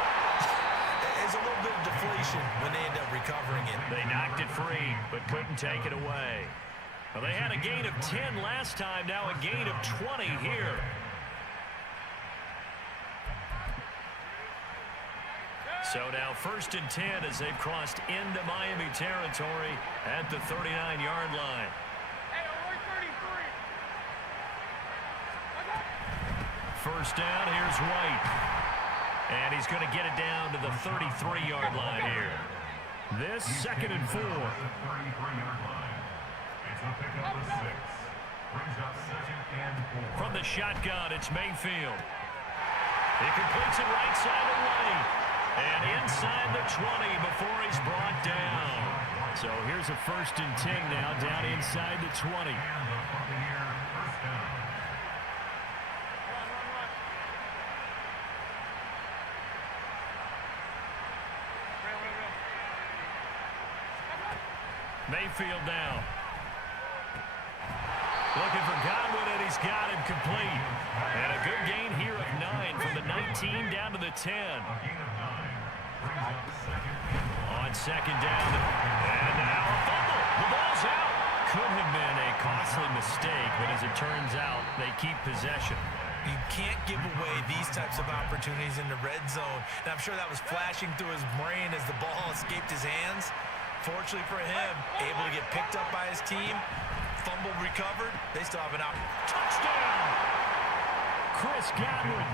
There's a little bit of deflation when they end up recovering it. They knocked it free, but couldn't take it away. Well, they had a gain of 10 last time, now a gain of 20 here. So now 1st and 10 as they've crossed into Miami territory at the 39-yard line. First down, here's White. And he's going to get it down to the 33-yard line here. This 2nd and 4. From the shotgun, it's Mayfield. He completes it right side of White. And inside the 20 before he's brought down. So here's a 1st and 10 now, down inside the 20. Mayfield now. Looking for Godwin, and he's got him complete. And a good gain here of 9 from the 19 down to the 10. On 2nd down, and now a fumble. The ball's out. Could have been a costly mistake, but as it turns out, they keep possession. You can't give away these types of opportunities in the red zone. And I'm sure that was flashing through his brain as the ball escaped his hands. Fortunately for him, able to get picked up by his team, fumble recovered. They still have an opportunity. Touchdown! Chris Godwin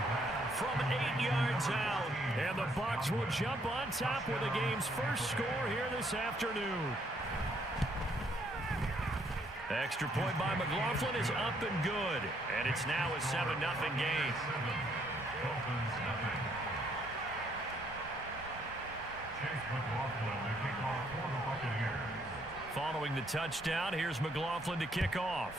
from 8 yards out. And the Bucs will jump on top with the game's first score here this afternoon. Extra point by McLaughlin is up and good. And it's now a 7-0 game. Dolphins nothing. Chase McLaughlin to kick off for the Buccaneers. Following the touchdown, here's McLaughlin to kick off.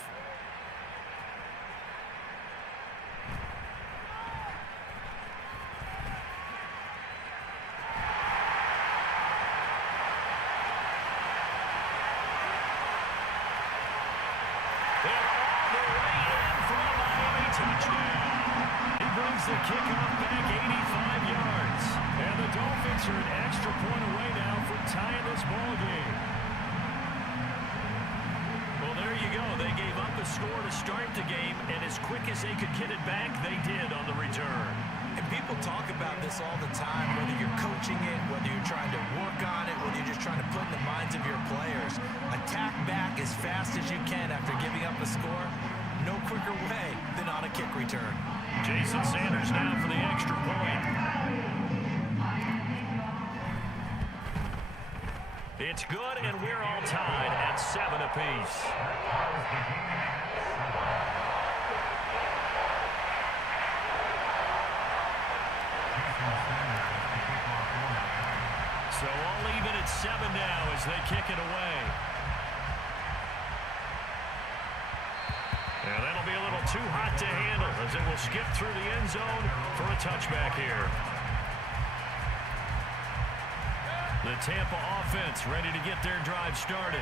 The kickoff back 85 yards. And the Dolphins are an extra point away now from tying this ball game. Well, there you go. They gave up a score to start the game, and as quick as they could get it back, they did on the return. And people talk about this all the time, whether you're coaching it, whether you're trying to work on it, whether you're just trying to put in the minds of your players. Attack back as fast as you can after giving up a score. No quicker way than on a kick return. Jason Sanders now for the extra point. It's good, and we're all tied at 7 apiece. So all even at 7 now as they kick it away. And that'll be a little too hot to handle as it will skip through the end zone for a touchback here. The Tampa offense ready to get their drive started.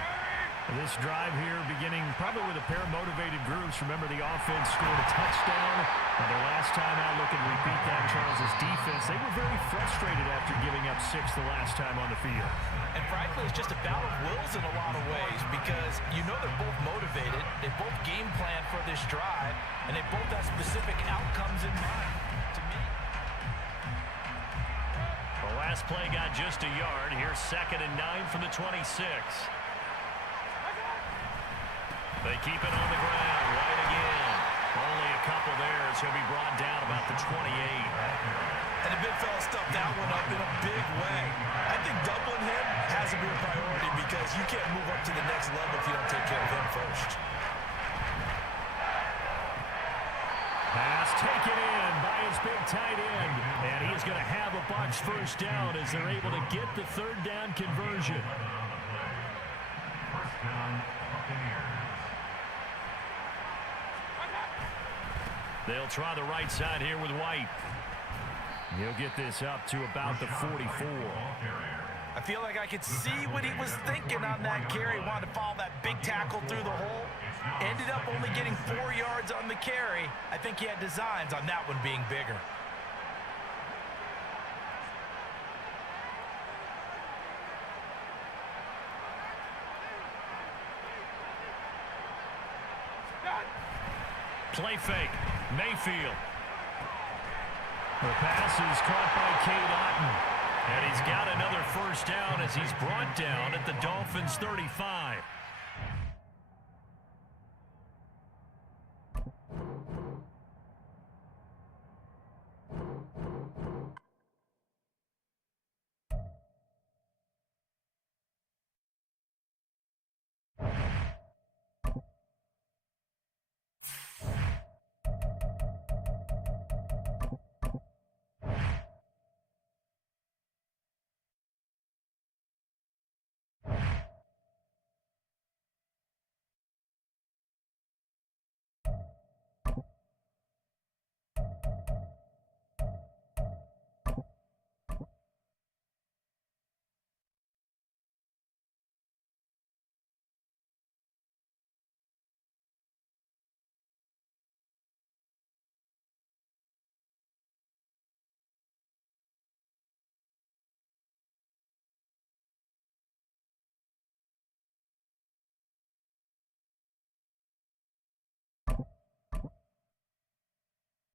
This drive here beginning probably with a pair of motivated groups. Remember, the offense scored a touchdown. And their last time out, looking to repeat that, Charles' defense, they were very frustrated after giving up 6 the last time on the field. And frankly, it's just a battle of wills in a lot of ways because you know they're both motivated. They both game plan for this drive, and they both have specific outcomes in mind. To me, the last play got just a yard. Here's 2nd and 9 from the 26. They keep it on the ground right again. Only a couple there as he'll be brought down about the 28. And the big fella stuffed that one up in a big way. I think doubling him has to be a priority because you can't move up to the next level if you don't take care of him first. Pass taken in by his big tight end. And he is going to have a Bucs first down as they're able to get the 3rd down conversion. First down, Buccaneers. They'll try the right side here with White. He'll get this up to about the 44. I feel like I could see what he was thinking on that carry. Wanted to follow that big tackle through the hole. Ended up only getting 4 yards on the carry. I think he had designs on that one being bigger. Play fake. Mayfield. The pass is caught by Cade Otton. And he's got another first down as he's brought down at the Dolphins' 35.